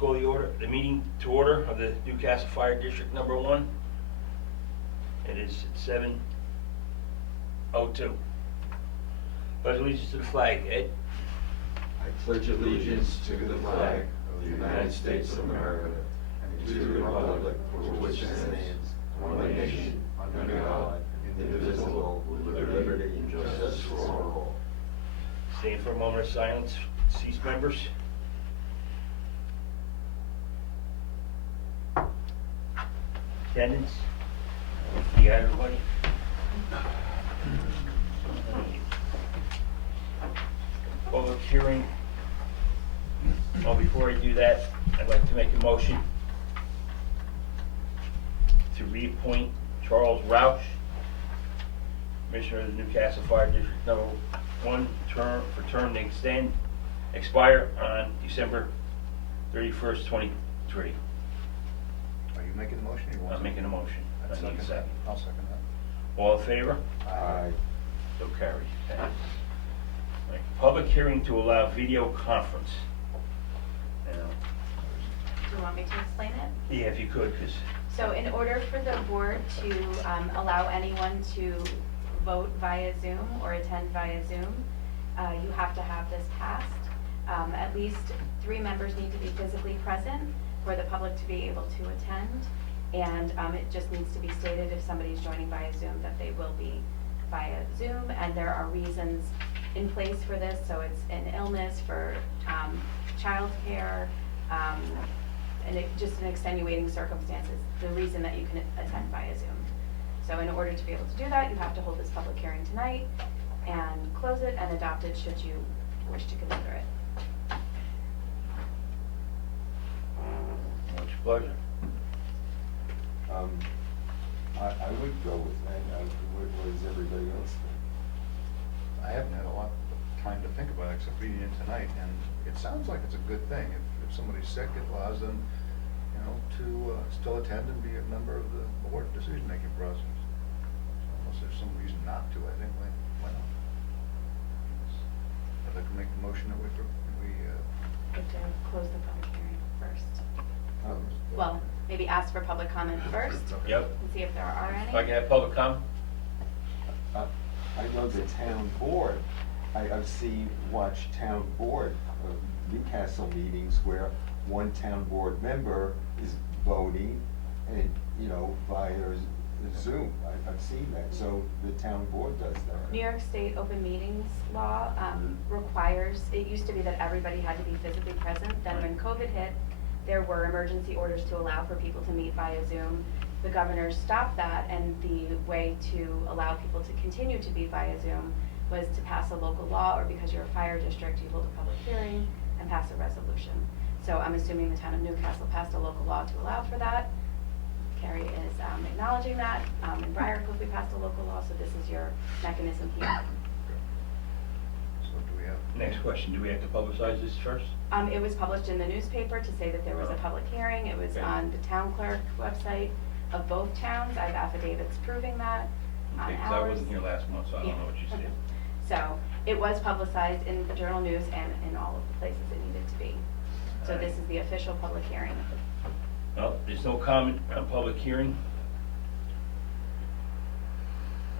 Call the meeting to order of the Newcastle Fire District Number 1. It is 7:02. Pledge allegiance to the flag, Ed. I pledge allegiance to the flag of the United States of America and to the republic for which it stands, one nation, under God, indivisible, with liberty and justice for all. Stand for a moment of silence. Deceased members. Attendance. You got everybody? Public hearing. Well, before I do that, I'd like to make a motion to reappoint Charles Roush, Commissioner of the Newcastle Fire District Number 1, term to expire on December 31st, 23. Are you making the motion or you want? I'm making a motion. I'll I need a second that. second. I'll second that. All in favor? Aye. So carried. Okay. Right. Public hearing to allow video conference. Now, Do you want me to explain it? yeah, if you could, because So in order for the board to allow anyone to vote via Zoom or attend via Zoom, you have to have this passed. At least 3 members need to be physically present for the public to be able to attend. And it just needs to be stated if somebody's joining via Zoom that they will be via Zoom. And there are reasons in place for this. So it's an illness, for childcare, and just an extenuating circumstances, the reason that you can attend via Zoom. So in order to be able to do that, you have to hold this public hearing tonight and close it and adopt it should you wish to consider it. what's your pleasure? I would go with that. What does everybody else think? I haven't had a lot of time to think about it except reading it tonight, and it sounds like it's a good thing. If somebody's sick, it allows them, to still attend and be a member of the board decision-making process. Unless there's some reason not to, I think, why not? I'd like to make the motion that we But to close the public hearing first. Um, Well, maybe ask for public comment first Yep. and see if there are any. If I can have public comment? I know the town board, I've watched town board Newcastle meetings where one town board member is voting and, via Zoom. I've seen that, so the town board does that. New York State open meetings law requires, it used to be that everybody had to be physically present. Then when COVID hit, there were emergency orders to allow for people to meet via Zoom. The governor stopped that, and the way to allow people to continue to be via Zoom was to pass a local law, or because you're a fire district, you hold a public hearing and pass a resolution. So I'm assuming the town of Newcastle passed a local law to allow for that. Carrie is acknowledging that. In Briarcliff, we passed a local law, so this is your mechanism here. So do we have? Next question, do we have to publicize this first? It was published in the newspaper to say that there was a public hearing. It was Okay. on the town clerk website of both towns. I have affidavits proving that on Okay, 'cause I ours. wasn't here last month, so I don't know what you said. So it was publicized in the Journal News and in all of the places it needed to be. So Alright. this is the official public hearing. Well, there's no comment on public hearing.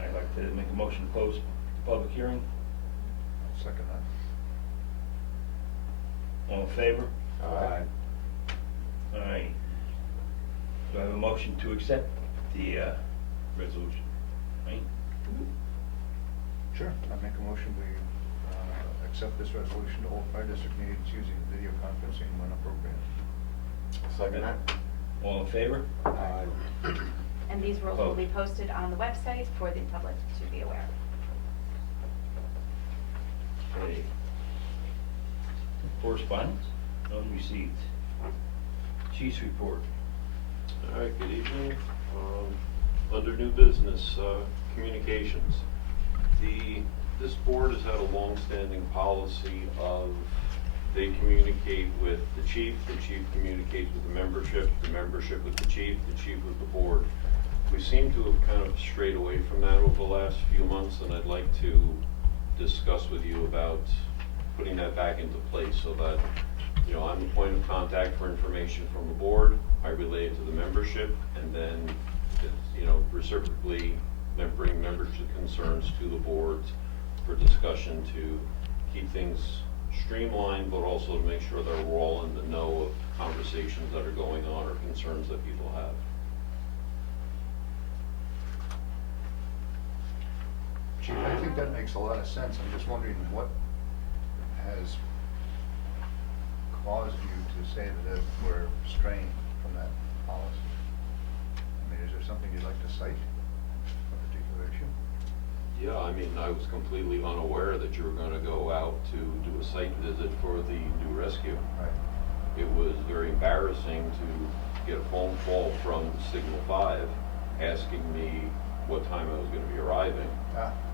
I'd like to make a motion to close the public hearing. I'll second that. All in favor? Aye. All right. Do I have a motion to accept the resolution? Right? Sure. I make a motion, we accept this resolution to hold fire district meetings using video conferencing when appropriate. Second that. All in favor? Aye. And these rules will be Opposed. posted on the website for the public to be aware. Okay. Correspondence? None received. Chief's report. All right, good evening. Under new business, communications. This board has had a long-standing policy of they communicate with the chief communicates with the membership with the chief with the board. We seem to have kind of strayed away from that over the last few months, and I'd like to discuss with you about putting that back into place so that you know, I'm the point of contact for information from the board, I relay it to the membership, and then, you know, reciprocally, then bring membership concerns to the boards for discussion to keep things streamlined, but also to make sure that we're all in the know of conversations that are going on or concerns that people have. Chief, I think that makes a lot of sense. I'm just wondering what has caused you to say that we're straying from that policy? I mean, is there something you'd like to cite, a particular issue? Yeah, I mean, I was completely unaware that you were gonna go out to do a site visit for the new rescue. Right. It was very embarrassing to get a phone call from Signal 5 asking me what time I was gonna be arriving,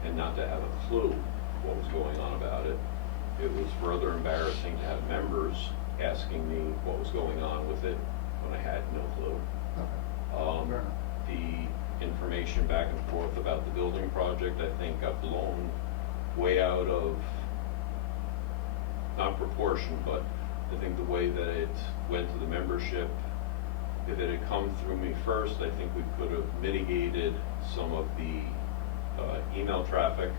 and not to have a clue what was going on about it. It was further embarrassing to have members asking me what was going on with it when I had no clue. Okay. Fair enough. The information back and forth about the building project, I think, got blown way out of, not proportion, but I think the way that it went to the membership, if it had come through me first, I think we could have mitigated some of the email traffic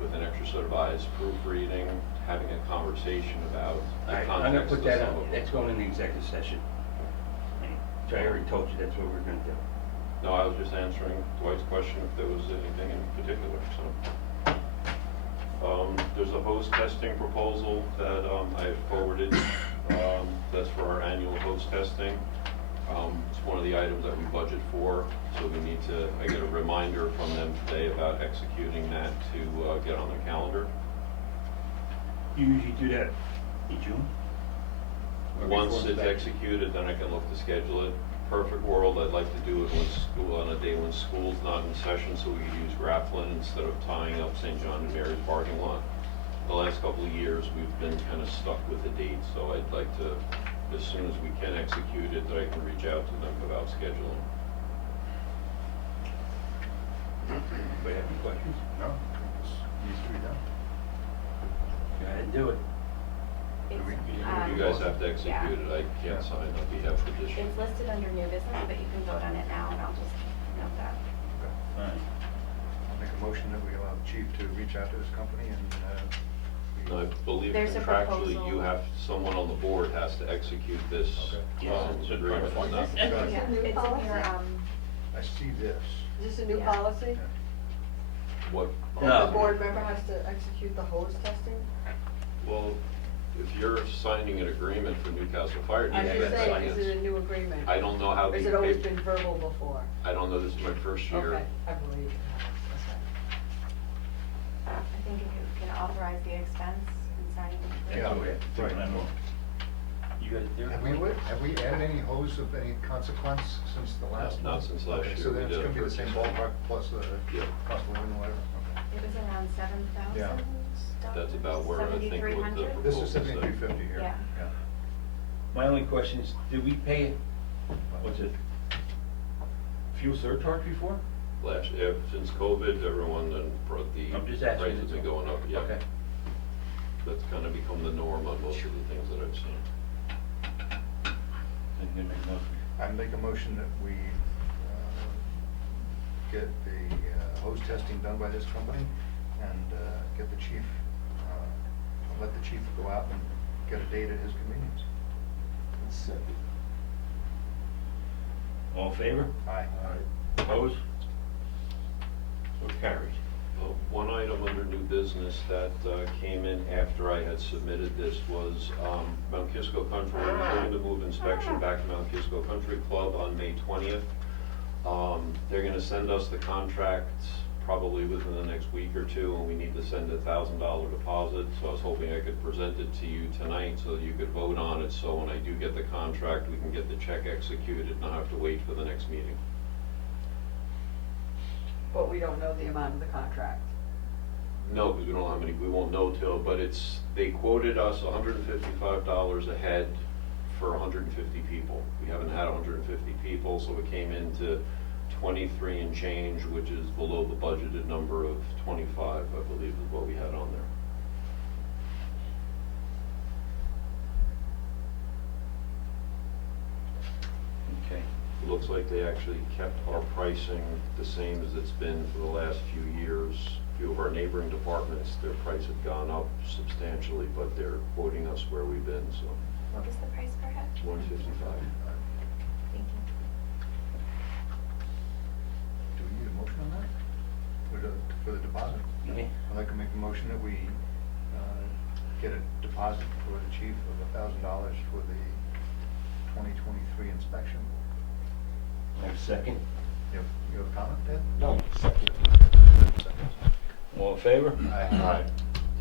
with an extra set of eyes, proofreading, having a conversation about the Alright, context I'm gonna put that of on, some of that's it. going in the executive session. So I already told you that's what we're gonna do. No, I was just answering Dwight's question if there was anything in particular, so. There's a hose testing proposal that I have forwarded, that's for our annual hose testing. It's one of the items that we budget for, so we need to, I get a reminder from them today about executing that to get on the calendar. You usually do that in June? Or Once before it's inspection? executed, then I can look to schedule it. Perfect world, I'd like to do it when school, on a day when school's not in session, so we could use Grafflin instead of tying up St. John and Mary's parking lot. The last couple of years, we've been kind of stuck with the date, so I'd like to, as soon as we can execute it, that I can reach out to them about scheduling. Anybody have any questions? No, this needs to be done. Go ahead and do it. It's, You guys have to execute it, I can't sign on behalf of the district. It's listed under new business, but you can vote on it now, and I'll just note that. Okay. Alright. I'll make a motion that we allow the chief to reach out to this company and, I believe There's a contractually, proposal. you have, someone on the board has to execute this, Okay. Yes, it's a agreement. part of not- it. Got it. Yeah, New it's in policy? your, I see this. Is this a new Yeah. policy? What? No. That the board member has to execute the hose testing? Well, if you're signing an agreement for Newcastle Fire, I'm you just have saying, to is it a new agreement? I don't know how Or the has it always been verbal before? I don't know, this is my first year. Okay, I believe it has, I think if you can authorize the expense and sign it. Yeah, That's what we have to do, right. and I know. You got it there? Have we added any hose of any consequence since the last Not one? since last Okay, year. so We then it's did a gonna be the same purchase. ballpark plus the Yeah. cost of living, whatever, okay. It was around $7,000. Yeah. That's about where I think with the 7,300? This is proposal said. 7350 here. Yeah. My only question is, did we pay, what's it, fuel surcharge before? Last, since COVID, everyone and the I'm just asking. prices have been going up, yeah. Okay. That's kind of become the norm on most of the things that I've seen. And then make note. I make a motion that we get the hose testing done by this company and get the chief, let the chief go out and get a date at his convenience. Second. All in favor? Aye. Opposed? So carried. One item under new business that came in after I had submitted this was Mount Kisco Country, we're going to move inspection back to Mount Kisco Country Club on May 20th. They're gonna send us the contract probably within the next week or two, and we need to send a $1,000 deposit. So I was hoping I could present it to you tonight so that you could vote on it, so when I do get the contract, we can get the check executed and not have to wait for the next meeting. but we don't know the amount of the contract. No, because we don't know how many, we won't know till, but they quoted us $155 a head for 150 people. We haven't had 150 people, so it came into 23 and change, which is below the budgeted number of 25, I believe is what we had on there. looks like they actually kept our pricing the same as it's been for the last few years. A few of our neighboring departments, their price had gone up substantially, but they're quoting us where we've been, so What was the price per head? 155. Thank you. Do we need a motion on that? For the deposit? Yeah. I'd like to make a motion that we get a deposit for the chief of $1,000 for the 2023 inspection. Have a second? You have a comment, Ed? No, second. All in favor? Aye.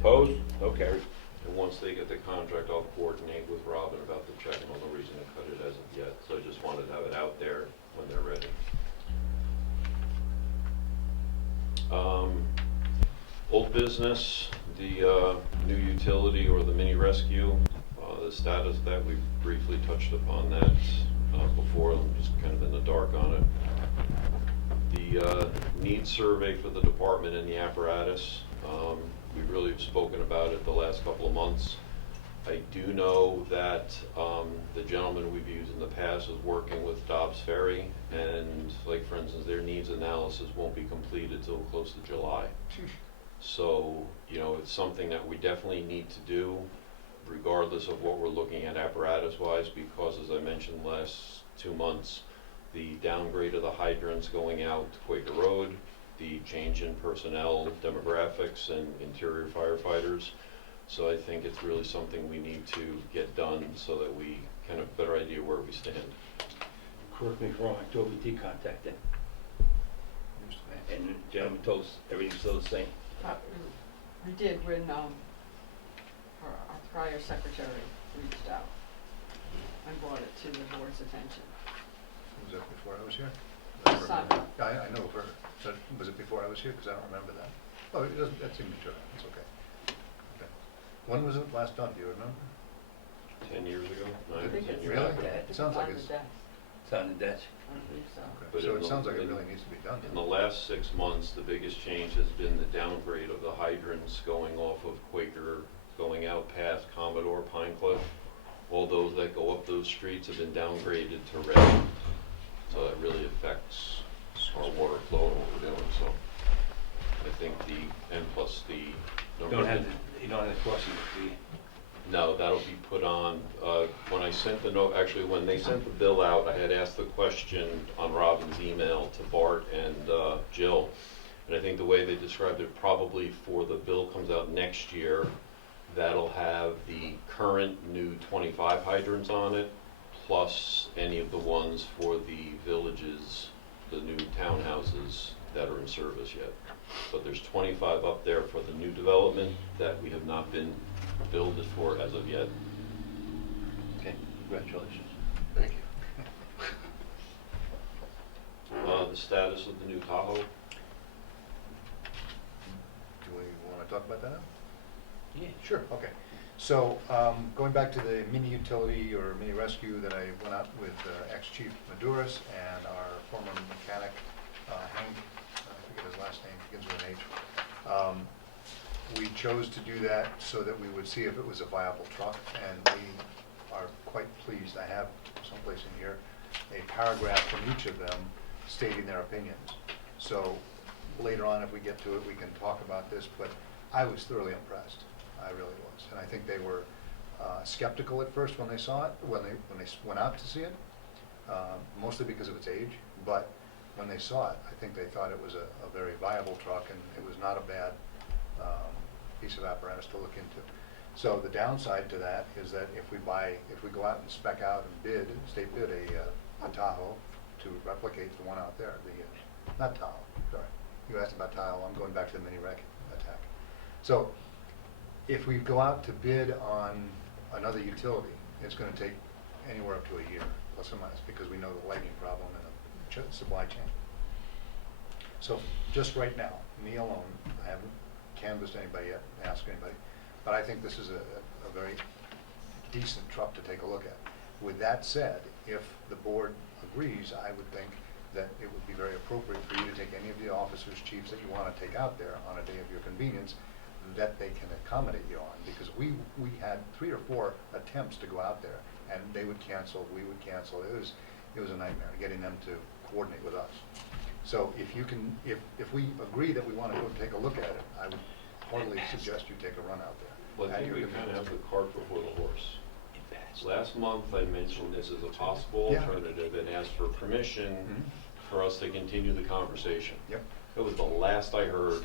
Opposed? So carried. And once they get the contract, I'll coordinate with Robin about the check. I no reason to cut it as of yet, so I just wanted to have it out there when they're ready. Old business, the new utility or the mini rescue, the status of that, we briefly touched upon that before. I'm just kind of in the dark on it. The needs survey for the department and the apparatus, we really have spoken about it the last couple of months. I do know that the gentleman we've used in the past is working with Dobbs Ferry, and like for instance, their needs analysis won't be completed till close to July. So, you know, it's something that we definitely need to do regardless of what we're looking at apparatus-wise, because as I mentioned last 2 months, the downgrade of the hydrants going out to Quaker Road, the change in personnel demographics and interior firefighters. So I think it's really something we need to get done so that we kind of have a better idea where we stand. Correct me if I'm wrong, October did contact them, and the gentleman told us everything's still the same. We did when, our prior secretary reached out and brought it to the board's attention. Was that before I was here? Simon. I know her, but was it before I was here? Because I don't remember that. Oh, it doesn't, that's immature, it's okay. Okay. When was it last done, do you remember? 10 years ago? I 9 or think 10 it's, years Really? ago. I think It sounds like on the it's- desk. It's on the desk. I believe so. Okay. But So in it sounds like it in- really needs to be done. In the last 6 months, the biggest change has been the downgrade of the hydrants going off of Quaker, going out past Commodore, Pine Cliff. All those that go up those streets have been downgraded to red. So that really affects our water flow and what we're doing, so. I think the, and plus the number Don't of have the- the, you don't have the crossing, do you? No, that'll be put on, when I sent the note, actually, when they sent the bill out, I had asked the question on Robin's email to Bart and Jill. And I think the way they described it, probably for the bill comes out next year, that'll have the current new 25 hydrants on it, plus any of the ones for the villages, the new townhouses that are in service yet. But there's 25 up there for the new development that we have not been billed for as of yet. Okay, congratulations. Thank you. The status of the new Tahoe, Do we want to talk about that now? Yeah. Sure, okay. So, going back to the mini utility or mini rescue that I went out with ex-chief Maduris and our former mechanic, Hank, I forget his last name, begins with an H. We chose to do that so that we would see if it was a viable truck, and we are quite pleased. I have someplace in here a paragraph from each of them stating their opinions. So later on, if we get to it, we can talk about this, but I was thoroughly impressed. I really was. And I think they were skeptical at first when they saw it, when they went out to see it, mostly because of its age. But when they saw it, I think they thought it was a very viable truck, and it was not a bad piece of apparatus to look into. So the downside to that is that if we go out and spec out and bid, state bid a Tahoe to replicate the one out there, not Tahoe, sorry. You asked about Tahoe, I'm going back to the mini wreck attack. So if we go out to bid on another utility, it's going to take anywhere up to a year, plus or minus, because we know the lightning problem in the supply chain. So just right now, me alone, I haven't canvassed anybody yet, asked anybody, but I think this is a very decent truck to take a look at. With that said, if the board agrees, I would think that it would be very appropriate for you to take any of the officers, chiefs that you want to take out there on a day of your convenience that they can accommodate you on, because we had 3 or 4 attempts to go out there, and they would cancel, we would cancel. it was a nightmare getting them to coordinate with us. So if you can, if we agree that we want to go take a look at it, I would heartily suggest you take a run out there. Well, I think we kind of have the cart before the horse. Last month, I mentioned this as a possible Yeah. alternative and asked for permission Mhm. for us to continue the conversation. Yep. That was the last I heard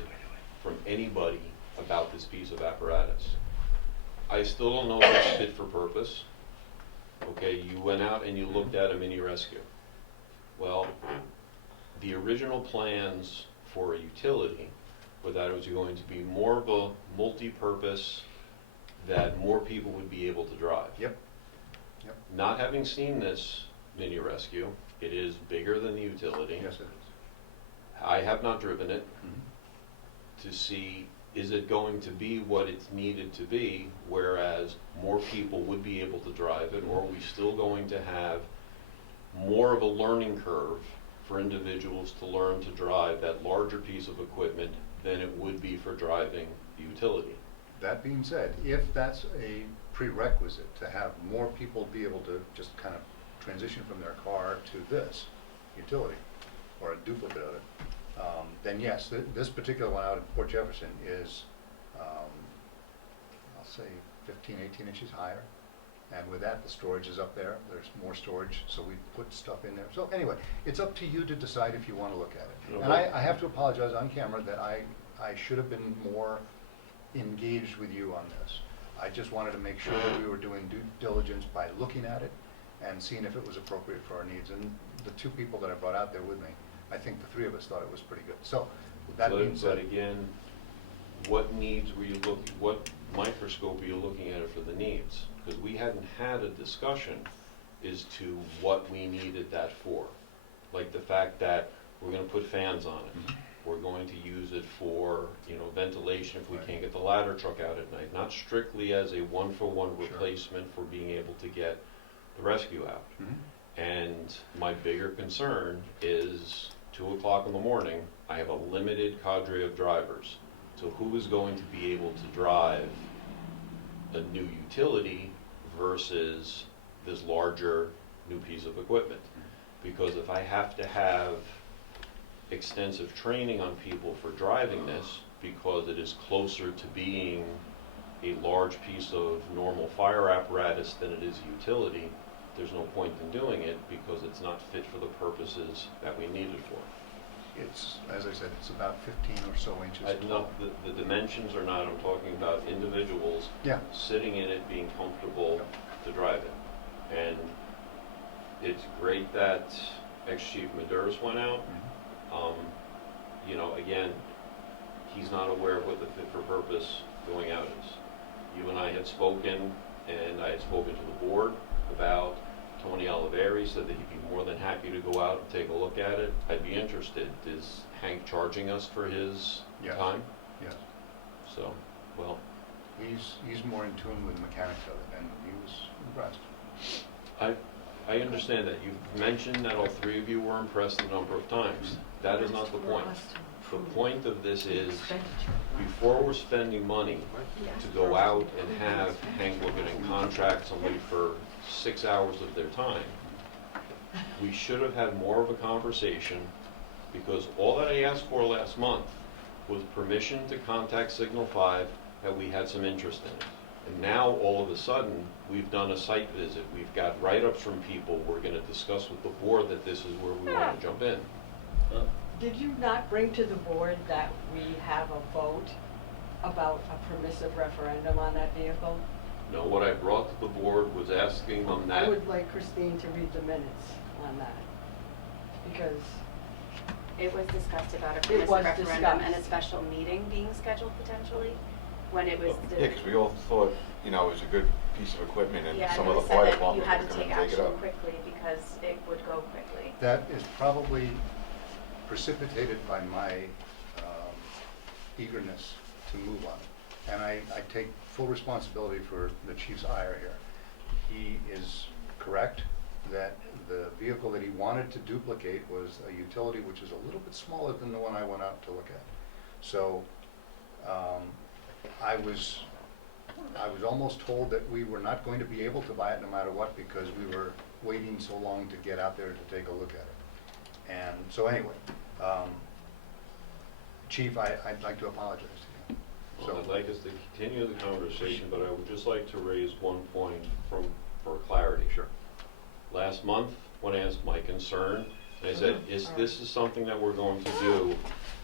from anybody about this piece of apparatus. I still don't know if it's fit for purpose. Okay, you went out and you looked at a mini rescue. Well, the original plans for a utility were that it was going to be more of a multi-purpose that more people would be able to drive. Yep. Yep. Not having seen this mini rescue, it is bigger than the utility. Yes, it is. I have not driven it Mhm. to see, is it going to be what it's needed to be, whereas more people would be able to drive it, or are we still going to have more of a learning curve for individuals to learn to drive that larger piece of equipment than it would be for driving the utility? That being said, if that's a prerequisite to have more people be able to just kind of transition from their car to this utility, or a duplicate of it, then yes, this particular one out in Port Jefferson is, I'll say 15, 18 inches higher. And with that, the storage is up there. There's more storage, so we put stuff in there. So anyway, it's up to you to decide if you want to look at it. No, And but- I have to apologize on camera that I should have been more engaged with you on this. I just wanted to make sure that we were doing due diligence by looking at it and seeing if it was appropriate for our needs. And the two people that I brought out there with me, I think the three of us thought it was pretty good. So that being But said, again, what needs were you looking, what microscope are you looking at it for the needs? Because we hadn't had a discussion as to what we needed that for. Like the fact that we're gonna put fans on it. Mhm. We're going to use it for, ventilation if we Right. can't get the ladder truck out at night. Not strictly as a one-for-one Sure. replacement for being able to get the rescue out. Mhm. And my bigger concern is 2 o'clock in the morning, I have a limited cadre of drivers. So who is going to be able to drive a new utility versus this larger new piece of equipment? Because if I have to have extensive training on people for driving this, because it is closer to being a large piece of normal fire apparatus than it is utility, there's no point in doing it because it's not fit for the purposes that we need it for. it's, as I said, it's about 15 or so inches tall. The dimensions are not, I'm talking about individuals Yeah. sitting in it, being comfortable to drive it. And it's great that ex-chief Maduris went out. Mhm. Again, he's not aware of what the fit for purpose going out is. You and I had spoken, and I had spoken to the board about Tony Oliveri, said that he'd be more than happy to go out and take a look at it. I'd be interested. Is Hank charging us for his Yes. time? Yes. So, well, He's more in tune with the mechanics of it, and he was impressed. I understand that. You've mentioned that all three of you were impressed a number of times. That is not the point. The point of this is, before we're spending money to go out and have Hank look at and contract somebody for 6 hours of their time, we should have had more of a conversation, because all that I asked for last month was permission to contact Signal 5 that we had some interest in it. And now, all of a sudden, we've done a site visit, we've got write-ups from people, we're gonna discuss with the board that this is where we wanna jump in. Did you not bring to the board that we have a vote about a permissive referendum on that vehicle? No, what I brought to the board was asking them that. I would like Christine to read the minutes on that, because It was discussed about a It permissive was referendum and a discussed. special meeting being scheduled potentially, when it was. Yeah, because we all thought, it was a good piece of equipment and Yeah, some and of we the fire said that you department had was to gonna take take it action up. quickly because it would go quickly. That is probably precipitated by my eagerness to move on it. And I take full responsibility for the chief's ire here. He is correct that the vehicle that he wanted to duplicate was a utility which is a little bit smaller than the one I went out to look at. So I was almost told that we were not going to be able to buy it no matter what, because we were waiting so long to get out there to take a look at it. And so anyway, Chief, I'd like to apologize to you. Well, I'd like us to continue the conversation, but I would just like to raise one point for clarity. Sure. Last month, when I asked my concern, I said, is this something that we're going to do?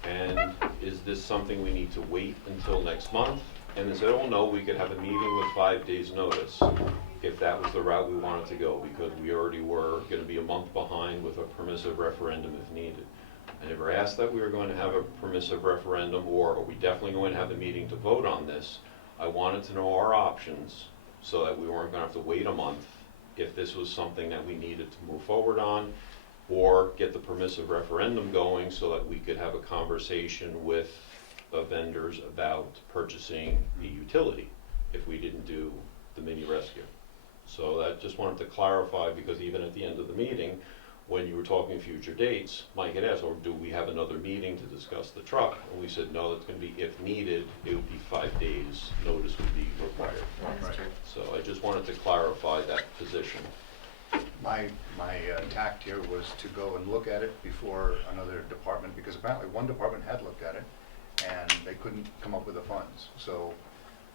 And is this something we need to wait until next month? And they said, oh no, we could have a meeting with 5 days' notice if that was the route we wanted to go, because we already were gonna be a month behind with a permissive referendum if needed. I never asked that we were going to have a permissive referendum, or are we definitely going to have a meeting to vote on this? I wanted to know our options so that we weren't gonna have to wait a month if this was something that we needed to move forward on, or get the permissive referendum going so that we could have a conversation with the vendors about purchasing the utility if we didn't do the mini rescue. So that just wanted to clarify, because even at the end of the meeting, when you were talking future dates, Mike had asked, or do we have another meeting to discuss the truck? And we said, no, it's gonna be, if needed, it would be 5 days, notice would be required. Right. So I just wanted to clarify that position. My tact here was to go and look at it before another department, because apparently one department had looked at it and they couldn't come up with the funds. So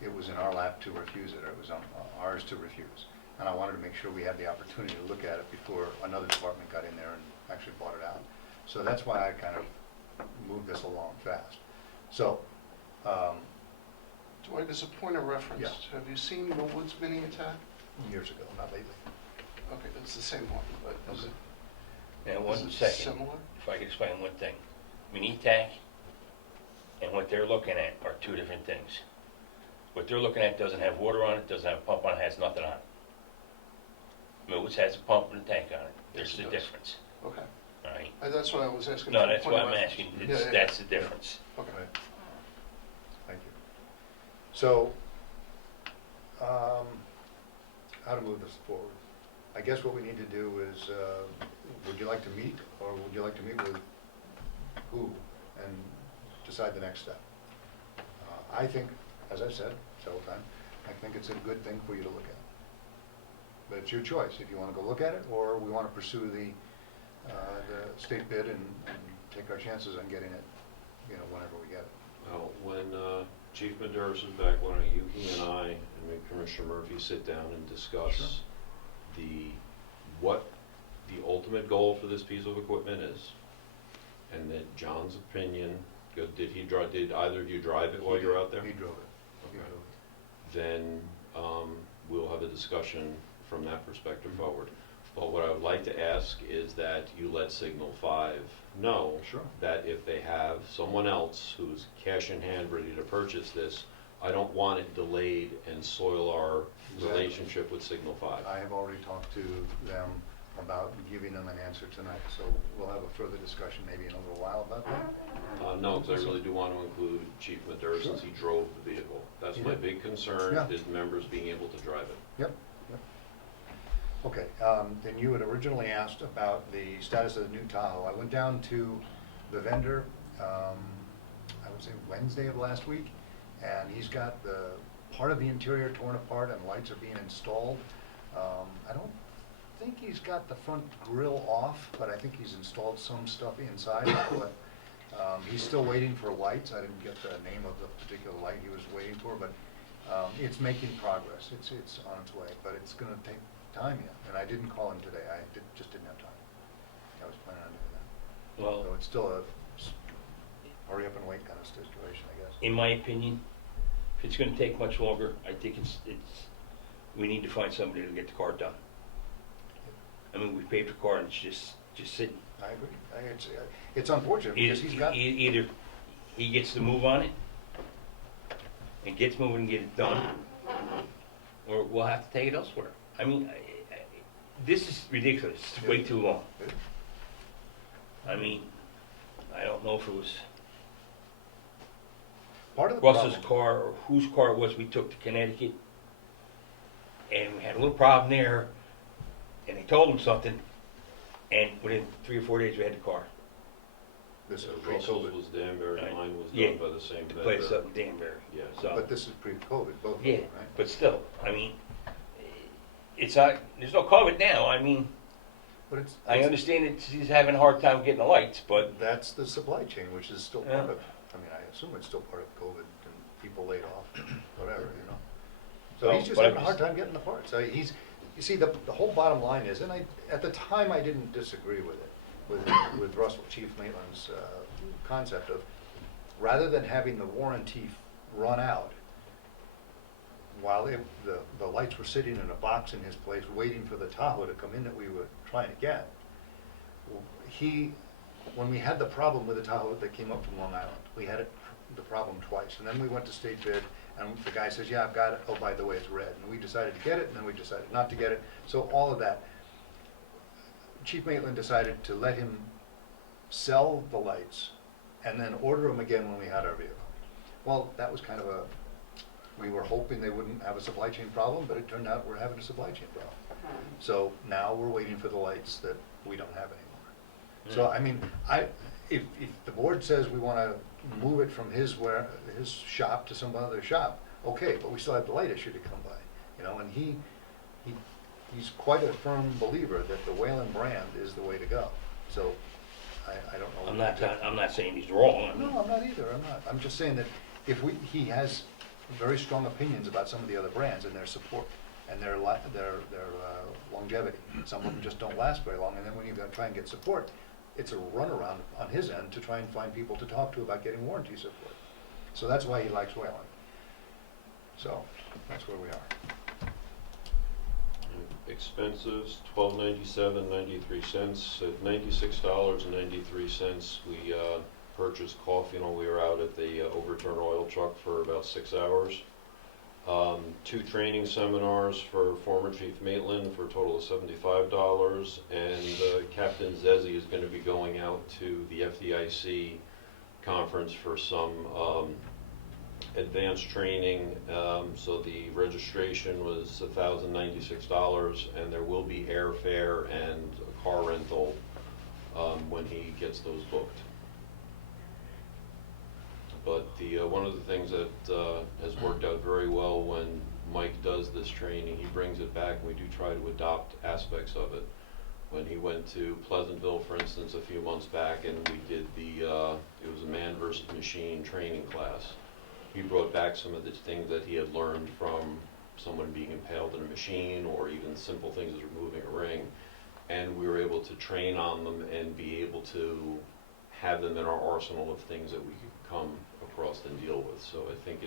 it was in our lap to refuse it, or it was on ours to refuse. And I wanted to make sure we had the opportunity to look at it before another department got in there and actually bought it out. So that's why I kind of moved this along fast. So, Dwight, as a point of reference, Yeah. have you seen the Woods mini attack? years ago, not lately. Okay, that's the same one, but is it, Now, is one it second, similar? if I could explain one thing. Mini tank and what they're looking at are two different things. What they're looking at doesn't have water on it, doesn't have a pump on it, has nothing on it. Moods has a pump and a tank on it. There's Yes, the it does. difference, Okay, all right? that's what I was asking. No, for that's point what of I'm reference. asking, Yeah, yeah, that's the yeah. difference. Okay. Right. Thank you. So, how to move this forward? I guess what we need to do is, would you like to meet, or would you like to meet with who and decide the next step? I think, as I've said several times, I think it's a good thing for you to look at. But it's your choice, if you want to go look at it, or we want to pursue the state bid and take our chances on getting it, whenever we get it. Well, when Chief Maderas is back, why don't you, he and I, and Commissioner Murphy sit down and discuss what the ultimate goal for this piece of equipment is, and then John's opinion. Did either of you drive it while you were out there? He drove it. He Okay. drove it. Then we'll have a discussion from that perspective forward. But what I would like to ask is that you let Signal 5 know Sure. that if they have someone else who's cash in hand ready to purchase this, I don't want it delayed and soil our Exactly. relationship with Signal 5. I have already talked to them about giving them an answer tonight, so we'll have a further discussion maybe in a little while about that. No, because I really do want to include Chief Maderas since he drove the vehicle. That's He my did. big concern, Yeah. is members being able to drive it. Yep. Okay, then you had originally asked about the status of the new Tahoe. I went down to the vendor, I would say Wednesday of last week, and he's got the part of the interior torn apart and lights are being installed. I don't think he's got the front grille off, but I think he's installed some stuff inside. But he's still waiting for lights. I didn't get the name of the particular light he was waiting for, but it's making progress. It's on its way, but it's going to take time yet. And I didn't call him today. Just didn't have time. I was planning on doing that. Well, So it's still a hurry up and wait kind of situation, I guess. in my opinion, if it's gonna take much longer, I think we need to find somebody to get the car done. I mean, we paid for the car and it's just sitting. I agree. It's unfortunate because he's got. Either he gets to move on it and gets moving and get it done, or we'll have to take it elsewhere. I mean, this is ridiculous. It's way too long. I mean, I don't know if it was Part of the Russell's problem. car or whose car it was we took to Connecticut, and we had a little problem there, and they told him something, and within 3 or 4 days we had the car. This is Russell's pre-COVID. was Danbury, Right. mine was Yeah, done by the same The vendor. place up in Danbury. Yeah. So, But this is pre-COVID, both of them, yeah, right? but still, I mean, it's not, there's no COVID now, I mean, But it's. I understand that he's having a hard time getting the lights, but, That's the supply chain, which is still part Yeah. of, I mean, I assume it's still part of COVID and people laid off, whatever, you know? So Well, he's just but having a I'm hard just- time getting the parts. You see, the whole bottom line is, and at the time, I didn't disagree with it, with Russell, Chief Maitland's concept of, rather than having the warranty run out, while the lights were sitting in a box in his place, waiting for the Tahoe to come in that we were trying to get, when we had the problem with the Tahoe that came up from Long Island, we had the problem twice, and then we went to state bid, and the guy says, yeah, I've got it, oh, by the way, it's red, and we decided to get it, and then we decided not to get it, so all of that. Chief Maitland decided to let him sell the lights, and then order them again when we had our vehicle. Well, that was kind of we were hoping they wouldn't have a supply chain problem, but it turned out we're having a supply chain problem. So now we're waiting for the lights that we don't have anymore. So, I mean, if the board says we wanna move it from his shop to some other shop, okay, but we still have the light issue to come by, you know, and he's quite a firm believer that the Whalen brand is the way to go. So, I don't know. I'm not saying he's wrong, I mean, No, I'm not either, I'm not. I'm just saying that he has very strong opinions about some of the other brands and their support and their longevity. Some of them just don't last very long, and then when you try and get support, it's a runaround on his end to try and find people to talk to about getting warranty support. So that's why he likes Whalen. So, that's where we are. Expenses, $12.97.93. At $96.93, we purchased coffee while we were out at the Overturn Oil Truck for about 6 hours. 2 training seminars for former Chief Maitland for a total of $75, and Captain Zezzi is going to be going out to the FDIC conference for some advanced training. So the registration was $1,096, and there will be airfare and a car rental when he gets those booked. But one of the things that has worked out very well when Mike does this training, he brings it back, and we do try to adopt aspects of it. When he went to Pleasantville, for instance, a few months back, and we did it was a man versus machine training class. He brought back some of the things that he had learned from someone being impaled in a machine, or even simple things as removing a ring. And we were able to train on them and be able to have them in our arsenal of things that we could come across and deal with. So I think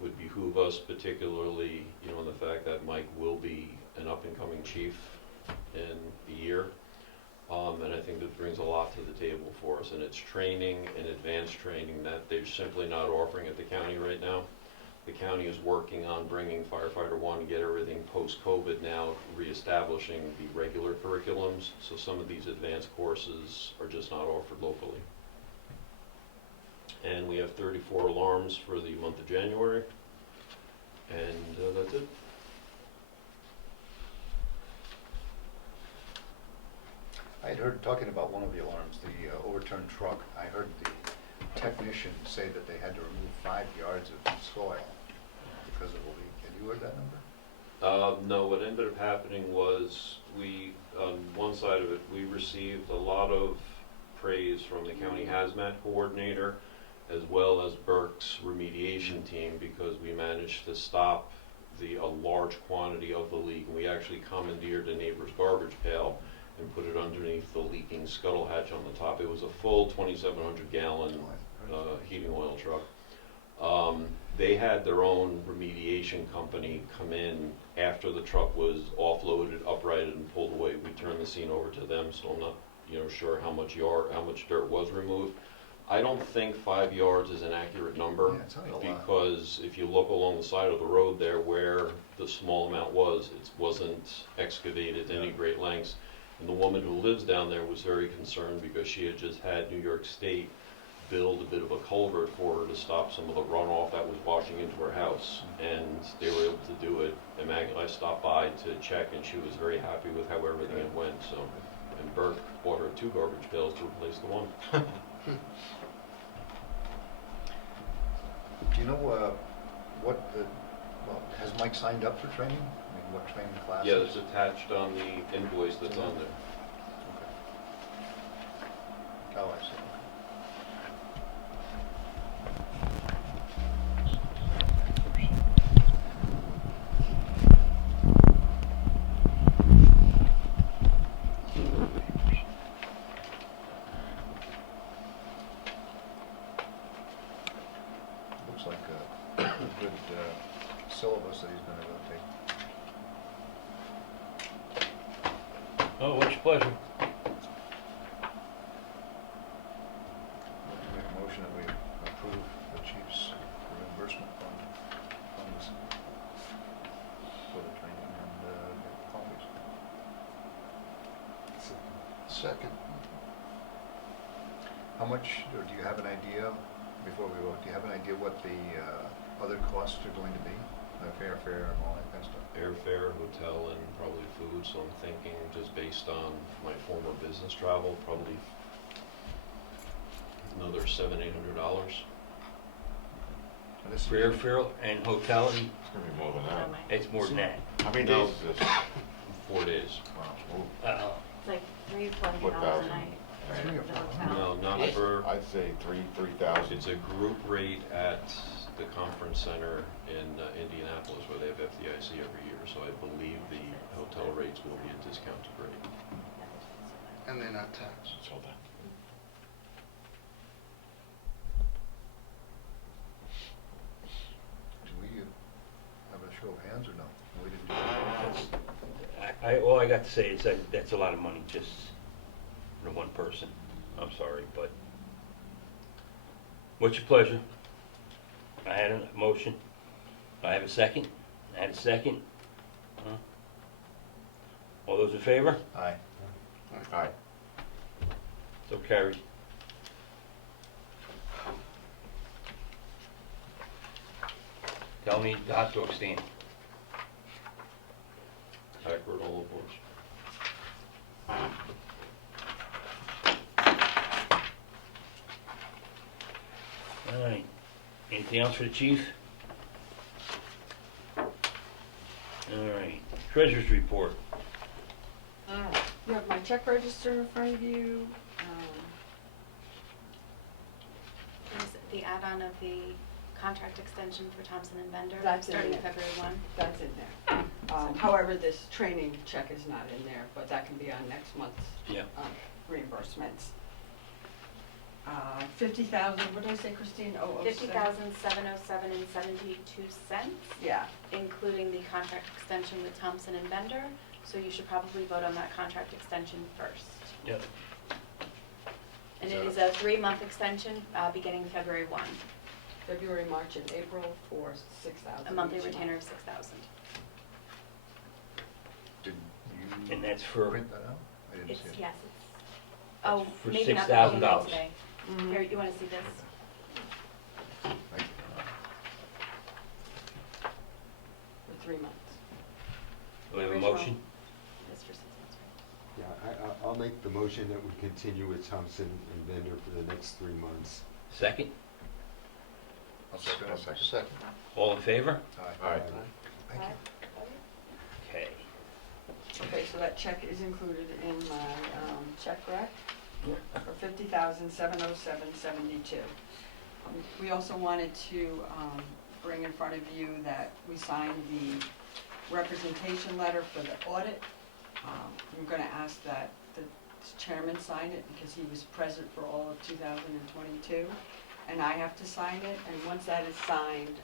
would behoove us, particularly, you know, in the fact that Mike will be an up-and-coming chief in the year. And I think that brings a lot to the table for us, and it's training and advanced training that they're simply not offering at the county right now. The county is working on bringing Firefighter One and get everything post-COVID now, reestablishing the regular curriculums, so some of these advanced courses are just not offered locally. And we have 34 alarms for the month of January, and that's it. I had heard, talking about one of the alarms, the overturned truck, I heard the technician say that they had to remove 5 yards of soil because of a leak. Had you heard that number? No, what ended up happening was on one side of it, we received a lot of praise from the county hazmat coordinator as well as Burke's remediation team, because we managed to stop a large quantity of the leak. And we actually commandeered a neighbor's garbage pail and put it underneath the leaking scuttle hatch on the top. It was a full 2,700 gallon heating oil truck. They had their own remediation company come in after the truck was offloaded, uprighted, and pulled away. We turned the scene over to them, so I'm not, sure how much dirt was removed. I don't think 5 yards is an accurate number, Yeah, it sounded a lot. because if you look along the side of the road there where the small amount was, it wasn't excavated to any great lengths. And the woman who lives down there was very concerned because she had just had New York State build a bit of a culvert for her to stop some of the runoff that was washing into her house. And they were able to do it. And I stopped by to check, and she was very happy with how everything had went. So, and Burke bought her 2 garbage pails to replace the one. Do you know has Mike signed up for training? I mean, what training classes? Yeah, it's attached on the invoice that's on there. Okay. Oh, I see, okay. Looks like a good syllabus that he's gonna rotate. Oh, what's your pleasure? Make a motion that we approve the chief's reimbursement funds for the training and get copies. Second. How much, or do you have an idea, before we vote, do you have an idea what the other costs are going to be? Fare and all that kind of stuff? Airfare, hotel, and probably food, so I'm thinking just based on my former business travel, probably another $700-800. And this is- For airfare and hotel, and It's gonna be more than that. it's more than that. How many No. days is this? 4 days. Wow. It's like $340 What a thousand? night for Three or the four? hotel. No, not for, I'd say 3,000. it's a group rate at the conference center in Indianapolis where they have FDIC every year, so I believe the hotel rates will be a discounted rate. And they're not taxed. So that. Do we have a show of hands or no? No, we didn't do that. All I got to say is that that's a lot of money just for one person. I'm sorry, but what's your pleasure? I had a motion. I have a second. I had a second. All those in favor? Aye. Aye. So carried. Tell me the hot dog stand. Backward all aboard. All right. Anything else for the chief? All right. Treasurer's report. You have my check register in front of you. There's the add-on of the contract extension for Thompson and Bender, That's in starting there. February 1. That's in there. However, this training check is not in there, but that can be on next month's Yeah. reimbursements. 50,000, what did I say, Christine? 50,707 and 72 cents, Yeah, including the contract extension with Thompson and Bender. So you should probably vote on that contract extension first. Yep. And it is a 3-month extension, beginning February 1. February, March, and April for 6,000. A monthly each retainer of month. 6,000. Did you And that's for, print that out? I didn't It's, see it. yes, it's, oh, for maybe not the whole $6,000. bill today. Mhm. Here, you wanna see this? Thank you. For 3 months. we have a Original. motion? It's for 6 months, right? Yeah, I'll make the motion that we continue with Thompson and Bender for the next 3 months. Second? I'll second it. Second. All in favor? Aye. Aye. Thank you. Okay. Okay, so that check is included in my check rec for 50,707.72. We also wanted to bring in front of you that we signed the representation letter for the audit. I'm going to ask that the chairman sign it because he was present for all of 2022, and I have to sign it. And once that is signed,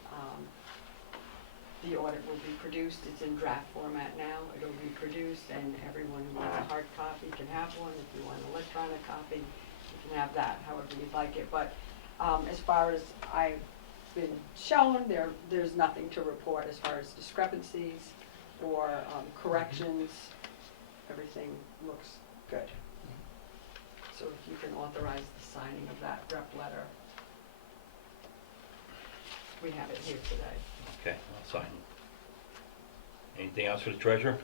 the audit will be produced. It's in draft format now. It'll be produced, and everyone who wants a hard copy can have one. If you want an electronic copy, you can have that, however you'd like it. But as far as I've been shown, there's nothing to report as far as discrepancies or corrections. Everything looks good. So if you can authorize the signing of that rep letter. We have it here today. Okay, I'll sign it. Anything else for the treasurer?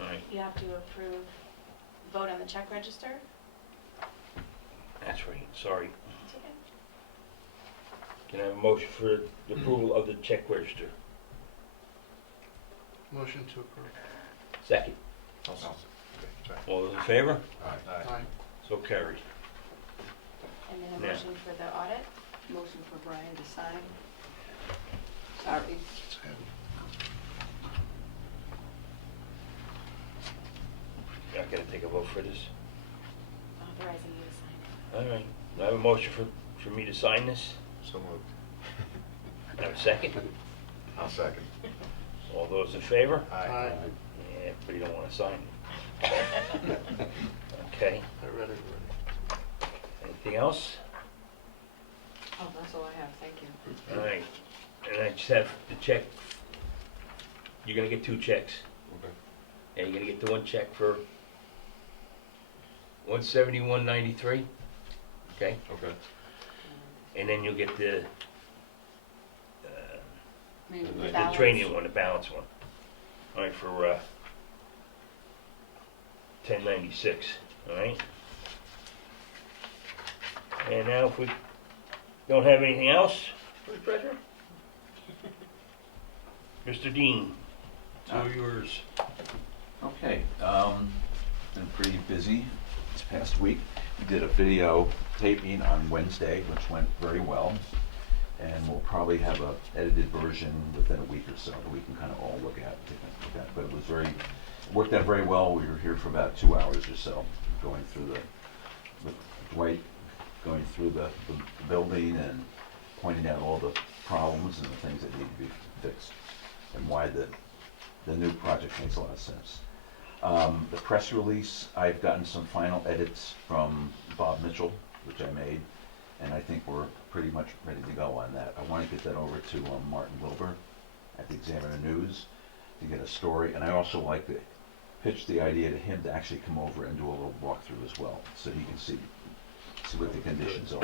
All right, You have to approve, vote on the check register. that's right, sorry. It's okay. Can I have a motion for the approval of the check register? Motion to approve. Second. Okay, sorry. All those in favor? Aye. Aye. So carried. And then a Yeah. motion for the audit. Motion for Brian to sign. Sorry. It's heavy. Not gonna take a vote for this? Authorizing you to sign it. All right. Do I have a motion for me to sign this? So moved. Do I have a second? I'll second. All those in favor? Aye. Yeah, but you don't wanna sign it. Okay. I read it already. Anything else? Oh, that's all I have, thank you. All right. And I just have the check. You're gonna get 2 checks. Okay. And you're gonna get the one check for $171.93. Okay? Okay. And then you'll get the Maybe The we- the training one, the balance one. All right, for $10.96. All right. And now, if we don't have anything else for the treasurer, Mr. Dean, it's all yours. Okay, been pretty busy this past week. We did a video taping on Wednesday, which went very well. And we'll probably have a edited version within a week or so that we can kind of all look at, take a look at. But it was worked out very well. We were here for about 2 hours or so, going through with Dwight, going through the building and pointing out all the problems and the things that need to be fixed, and why the new project makes a lot of sense. The press release, I've gotten some final edits from Bob Mitchell, which I made, and I think we're pretty much ready to go on that. I want to get that over to Martin Wilbur at the Examiner News to get a story, and I also like to pitch the idea to him to actually come over and do a little walkthrough as well, so he can see what the conditions are.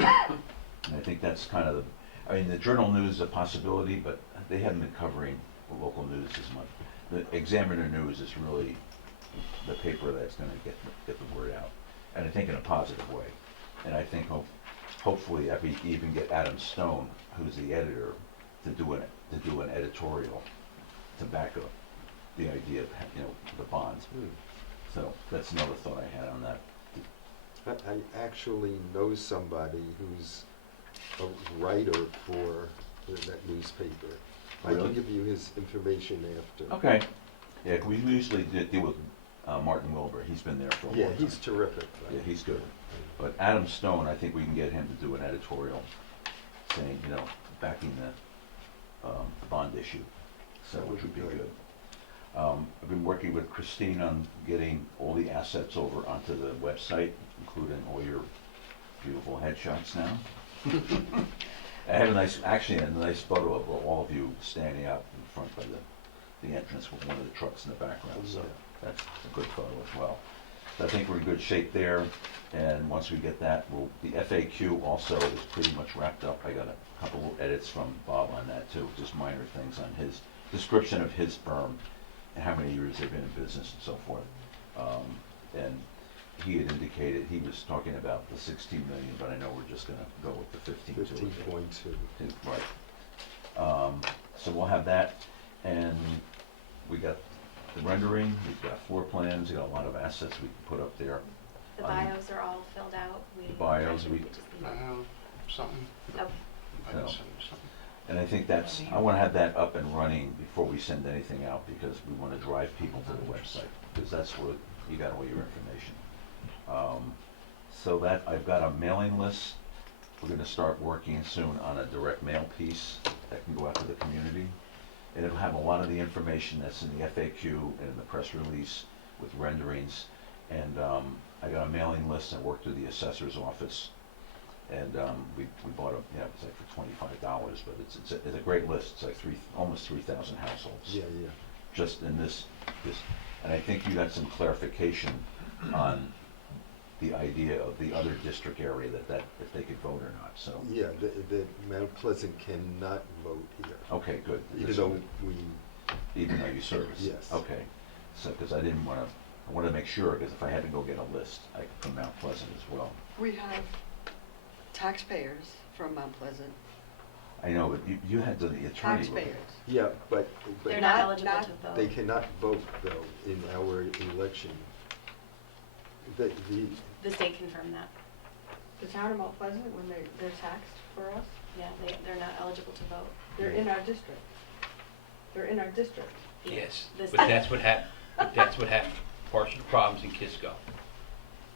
And I think that's kind of the Journal News is a possibility, but they haven't been covering the local news as much. The Examiner News is really the paper that's going to get the word out, and I think in a positive way. And I think hopefully if we even get Adam Stone, who's the editor, to do an editorial to back up the idea of, the bonds. So that's another thought I had on that. I actually know somebody who's a writer for that newspaper. I Really? can give you his information after. Okay. Yeah, we usually deal with Martin Wilbur. He's been there for a long Yeah, time. he's terrific. Yeah, he's good. But Adam Stone, I think we can get him to do an editorial saying, backing the bond issue, so That which would be good. good. I've been working with Christine on getting all the assets over onto the website, including all your beautiful headshots now. I have a nice photo of all of you standing out in front by the entrance with one of the trucks in the background, so that's a good photo as well. So I think we're in good shape there, and once we get that, the FAQ also is pretty much wrapped up. I got a couple of edits from Bob on that too, just minor things on his description of his firm and how many years they've been in business and so forth. And he had indicated, he was talking about the 16 million, but I know we're just gonna go with the 15.2. 15.2. Right. So we'll have that, and we got the rendering, we've got floor plans, we got a lot of assets we can put up there. The bios are all filled out. The bios, actually we- just need- I have something. Oh, I can No. send you something. And I think I wanna have that up and running before we send anything out, because we wanna drive people to the website, because that's where you got all your information. So that, I've got a mailing list. We're gonna start working soon on a direct mail piece that can go out to the community. And it'll have a lot of the information that's in the FAQ and in the press release with renderings. And I got a mailing list. I worked through the assessor's office. And we bought it's like for $25, but it's a great list. It's like almost 3,000 households. Yeah. Just in this, and I think you got some clarification on the idea of the other district area that if they could vote or not, so. Yeah, the Mount Pleasant cannot vote here. Okay, good. Even though Even though you service? Yes. Okay, so, because I wanted to make sure, because if I had to go get a list, from Mount Pleasant as well. We have taxpayers from Mount Pleasant I know, but you had done the attorney. Taxpayers. Yeah, but They're not Not- eligible not- to vote. they cannot vote though in our election. The, The state confirmed that. The town of Mount Pleasant, when they're taxed for us, Yeah, they're not eligible to vote. they're in our district. They're in our district. Yes, The but state- that's what happened, partial problems in Kisco,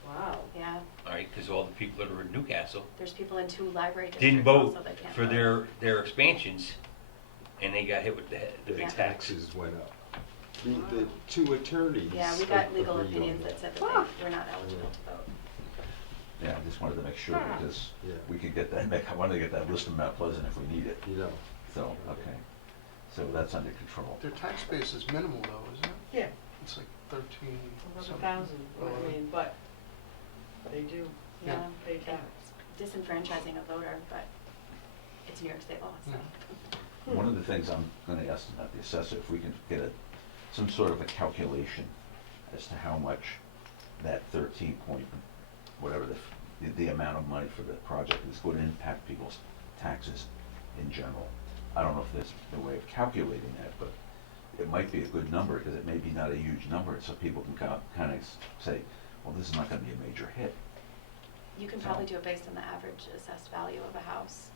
Wow. Yeah, all right, because all the people that are in Newcastle there's people in 2 library didn't districts vote also that can't for vote. their expansions, and they got hit with the the big tax. taxes went up. The 2 attorneys. Yeah, we got legal agreed on opinions that said that Ah. they're not eligible to vote. Yeah, I just wanted to make sure because Yeah. we could get that, I wanted to get that list of Mount Pleasant if we need it. You know, So, okay. So that's under control. Their tax base is minimal though, isn't it? Yeah, It's like 13 something. 11,000, I mean, but they do Yeah, pay tax. it's disenfranchising a voter, but it's New York State law, so. Yeah. One of the things I'm gonna ask about the assessor, if we can get some sort of a calculation as to how much that 13 point, whatever the amount of money for the project is going to impact people's taxes in general. I don't know if there's a way of calculating that, but it might be a good number, because it may be not a huge number, so people can kind of say, well, this is not gonna be a major hit. You can probably do it based on the average assessed value of a house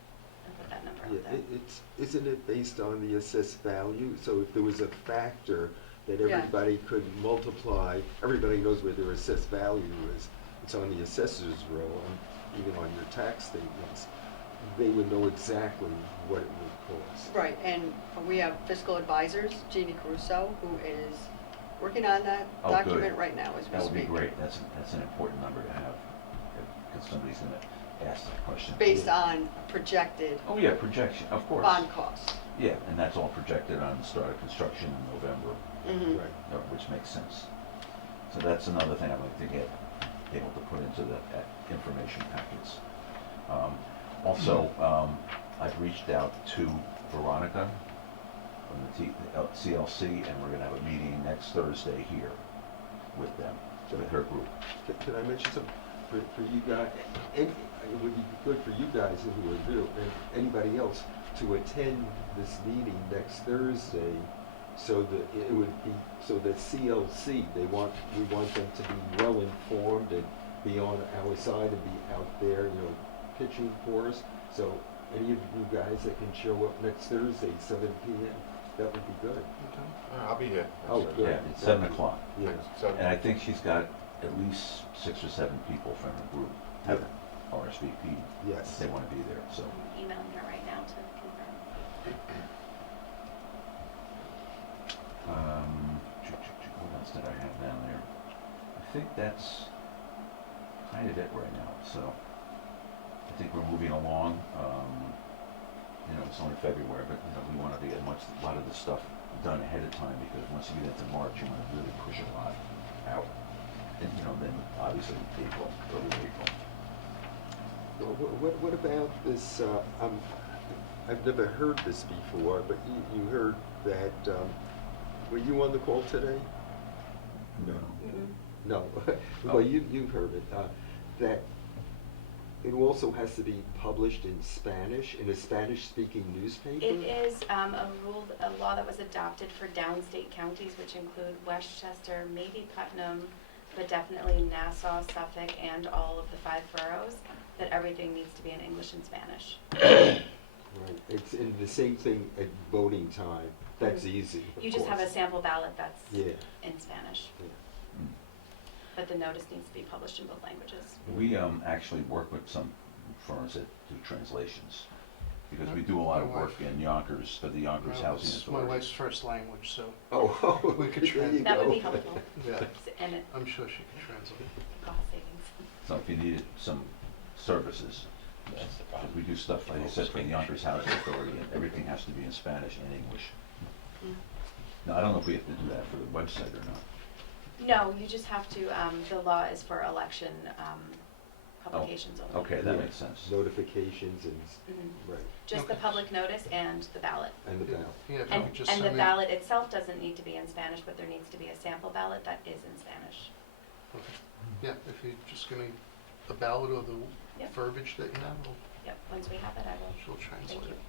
and put that number yeah, out there. isn't it based on the assessed value? So if there was a factor that Yeah. everybody could multiply, everybody knows where their assessed value is. It's on the assessor's roll, and even on your tax statements. They would know exactly what it would cost. Right, and we have fiscal advisors, Jeannie Caruso, who is working on that Oh, good. document right now as we speak. That would be great, that's an important number to have, because somebody's gonna ask that question. Based on projected Oh, yeah, projection, of course. bond costs. Yeah, and that's all projected on the start of construction in November, Mhm. Right. which makes sense. So that's another thing I'd like to get able to put into the information packets. Also, I've reached out to Veronica from the CLC, and we're gonna have a meeting next Thursday here with them, with her group. Can I mention something for you guys? It would be good for you guys who are new, and anybody else, to attend this meeting next Thursday, so that it would be, so that CLC, we want them to be well informed and be on our side and be out there, pitching for us. So any of you guys that can show up next Thursday, 7 p.m., that would be good. Okay. I'll be here. Oh, That's good. Yeah, it's 7 o'clock. Yeah. So- And I think she's got at least 6 or 7 people from her group have RSVP. Yes. They wanna be there, so. I'm emailing her right now to confirm. What else did I have down there? I think that's kind of it right now, so I think we're moving along. It's only February, but, we want to be a lot of this stuff done ahead of time, because once you get into March, you want to really push a lot out. And, then obviously April, early April. What about this, I've never heard this before, but you heard that, were you on the call today? No. No. Oh. Well, you've heard it, that it also has to be published in Spanish, in a Spanish-speaking newspaper? It is a law that was adopted for downstate counties, which include Westchester, maybe Putnam, but definitely Nassau, Suffolk, and all of the 5 boroughs, that everything needs to be in English and Spanish. Right, it's in the same thing at voting time, that's easy, of You just have a course. sample ballot that's Yeah. in Spanish, Yeah. but the notice needs to be published in both languages. We actually work with some firms that do translations, because we do a lot of work in Yonkers, for the Yonkers Well, Housing it's my Authority. wife's first language, so Oh, We could there you translate. That would be go. helpful, yeah, and it I'm sure she can translate. cost savings. So if you needed some services, That's the because problem. we do stuff, like I said, for the Yonkers Housing Authority, and everything has to be in Spanish and English. Mm. Now, I don't know if we have to do that for the website or not. No, you just have to, the law is for election publications only. Okay, that Yeah. makes sense. Notifications and, Mhm. right, Just the Okay. public notice and the ballot. and the ballot. Yeah, if you And, could just and the send me. ballot itself doesn't need to be in Spanish, but there needs to be a sample ballot that is in Spanish. Okay. Yeah, if you just give me the ballot or the Yep. verbiage that you have, Yep, once we have it, I will. she'll Thank translate you. it.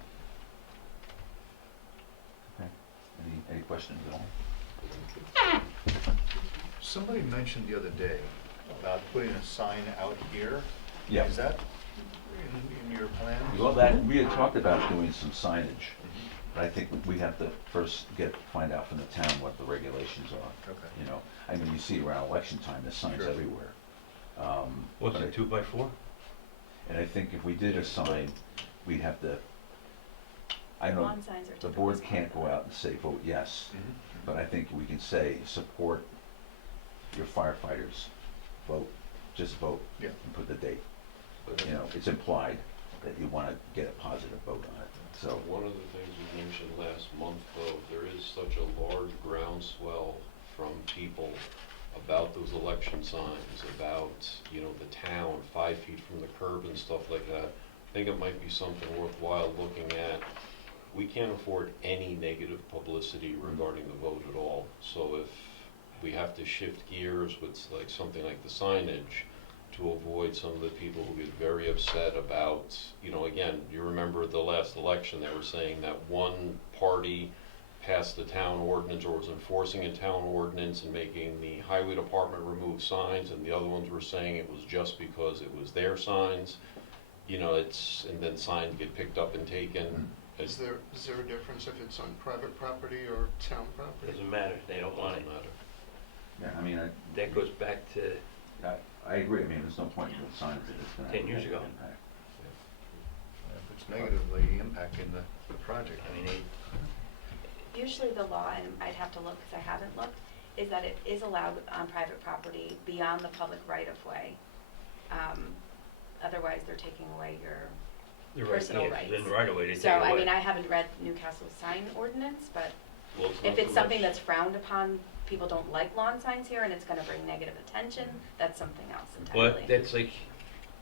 questions at all? Somebody mentioned the other day about putting a sign out here. Yeah. Is that in your plans? Well, that, we had talked about doing some signage, but I think we have to first find out from the town what the regulations are. Okay. You know, I mean, you see around election time, there's signs Sure. everywhere. What's but it, 2x4? And I think if we did a sign, we'd have to, I don't know, Lawn signs are the typically board smaller. can't go out and say, vote yes, Mhm. but I think we can say, support your firefighters, vote, just vote, Yeah. and put the date. You know, it's implied that you wanna get a positive vote on it, so. One of the things we mentioned last month, though, there is such a large groundswell from people about those election signs, about, you know, the town 5 feet from the curb and stuff like that. I think it might be something worthwhile looking at. We can't afford any negative publicity regarding the vote at all. So if we have to shift gears with like something like the signage to avoid some of the people who get very upset about, you know, again, you remember the last election, they were saying that one party passed the town ordinance or was enforcing a town ordinance and making the highway department remove signs, and the other ones were saying it was just because it was their signs. You know, and then signs get picked up and taken. Is there a difference if it's on private property or town property? Doesn't matter, they don't want it. Doesn't matter. Yeah, I mean, That goes back to, I agree, I mean, there's no point in doing signs if it's gonna have 10 a years negative ago. impact. If it's negatively impacting the project. I mean, Usually the law, and I'd have to look because I haven't looked, is that it is allowed on private property beyond the public right-of-way. Otherwise, they're taking away your personal rights. Then right away, they take So, it away. I mean, I haven't read Newcastle's sign ordinance, but Well, if not it's so something much- that's frowned upon, people don't like lawn signs here, and it's gonna bring negative attention, that's something else entirely. Well, that's like,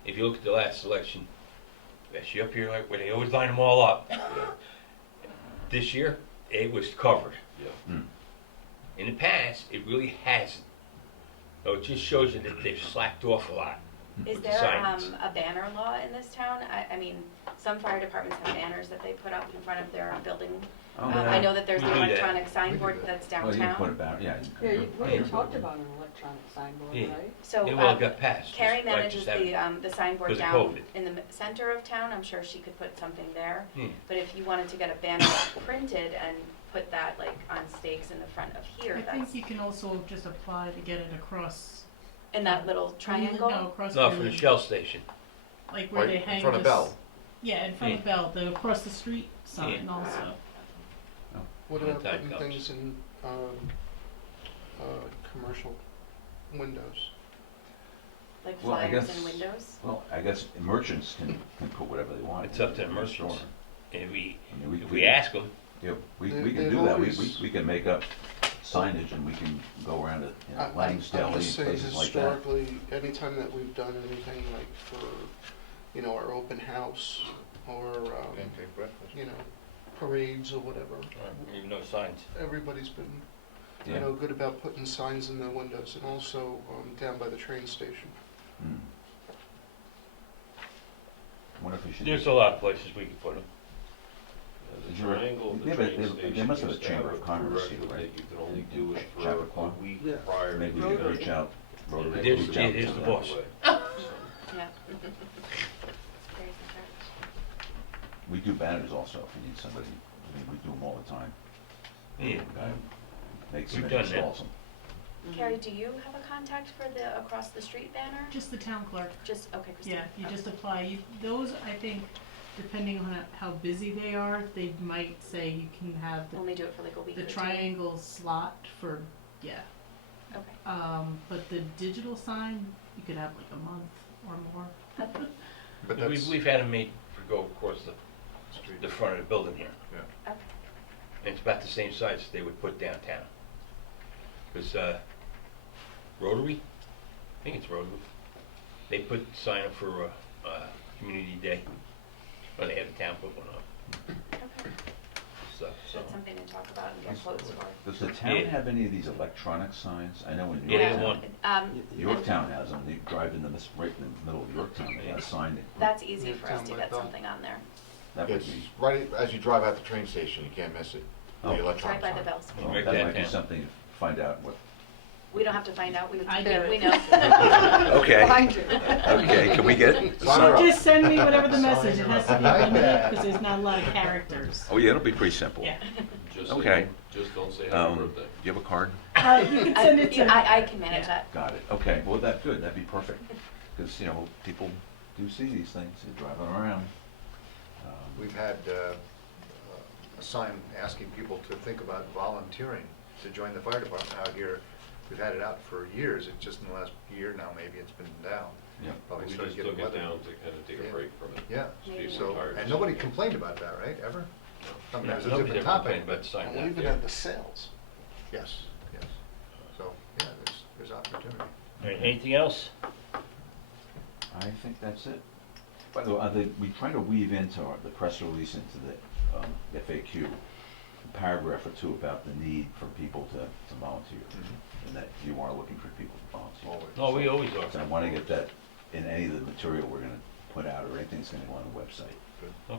if you look at the last election, actually up here, like where they always line them all up. This year, it was covered. Yeah. Mm. In the past, it really hasn't. So it just shows you that they've slacked off a lot. Is with the there signs. a banner law in this town? I mean, some fire departments have banners that they put up in front of their building. Oh, I know that there's We the do that. electronic signboard that's Well, you can downtown. put it back, yeah. Yeah, Oh, we yeah. had talked about an electronic signboard, Yeah. right? So, Yeah, well, it got passed. Carrie Just like manages just have- the signboard because of down COVID. in the center of town. I'm sure she could put something there. Hmm. But if you wanted to get a banner printed and put that like on stakes in the front of here, I think that's, you can also just apply to get it across. in that little triangle. No, across. No, where for the they- Shell station. Like where Right they in hang front of this- Bell. Yeah, in front of Yeah. Bell, the across the street sign Yeah. also. What When about the time putting comes. things in, commercial windows? Like Well, I flyers guess- and windows. Well, I guess merchants can put whatever they want. It's up to the in their store. merchants. And we, I mean, if we ask them, Yeah, we They- can they've do that, always- we can make up signage and we can go around it, you know, I Lang's Deli, would say places like that. historically, anytime that we've done anything like for, you know, our open house or, Pancake breakfast. you know, parades or whatever, even no signs. everybody's been, you Yeah. know, good about putting signs in their windows, and also down by the train station. Hmm. Wonder if we should. There's a lot of places we can put them. The Is there a- triangle of the they have a- train they station must have a used to chamber have of commerce prerequisite here, right? that you could only do it for Chappaqua? a week Yeah. prior to Maybe the we could event. reach out, Rotary And could they reach do out it here's to the them. boss. Yeah. We do banners also if we need somebody, I mean, we do them all the time. Yeah. Guy makes them We've and done that. installs them. Carrie, do you have a contact for the across the street banner? Just the town clerk. Just, okay, Christine. Yeah, you just apply. Those, I think, depending on how busy they are, they might say you can have Only do it for like a week the or two. triangle slot for, yeah. Okay. But the digital sign, you could have like a month or more. But We've, that's, we've had them made for go across the front of the building here. yeah. Okay. And it's about the same size they would put downtown. Because, Rotary, I think it's Rotary, they put sign up for, Community Day, or they had the town put one up, Okay. so. That's something to talk about and get quotes for. Does the town Yeah. have any of these electronic signs? I know in Yeah, they have Yorktown, one. Yorktown has them, they drive in right in the middle of Yorktown, they have a sign that. That's easy Yeah, for us down to by get Bell. something on there. That would It's be, right as you drive out the train station, you can't miss it. Oh. The It's electronic right by the sign. Bell School. Well, Right that might be downtown. something to find out what. We don't have to find out, we I do, do we it. know. Okay. Mine too. Okay, can we get it? Sign her up. Just send me whatever the message, it has to be Sign limited, that. because there's not a lot of characters. Oh, yeah, it'll be pretty simple. Yeah. Just Okay. Just don't say happy Do birthday. you have a card? You can send it to. I can manage Yeah. that. Got it. Okay, well, that's good, that'd be perfect. Because, people do see these things, they're driving around. We've had a sign asking people to think about volunteering to join the fire department out here. We've had it out for years, it's just in the last year now, maybe it's been down. Yeah. Probably We started just getting took it weather. down to kind of take a Yeah. break from it. Yeah, Maybe. so, Retired. and nobody complained about that, right, ever? I mean, Yeah, it was a nobody's different ever topic, complained about but, the sign Well, out even there. at the sales. yes, yes. So, yeah, there's opportunity. All right, anything else? I think that's it. By the way, we try to weave into the press release into the FAQ, a paragraph or two about the need for people to volunteer, and that you are looking for people to volunteer. Always. No, we always So I are. want to get that in any of the material we're going to put out, or anything that's going to go on the website.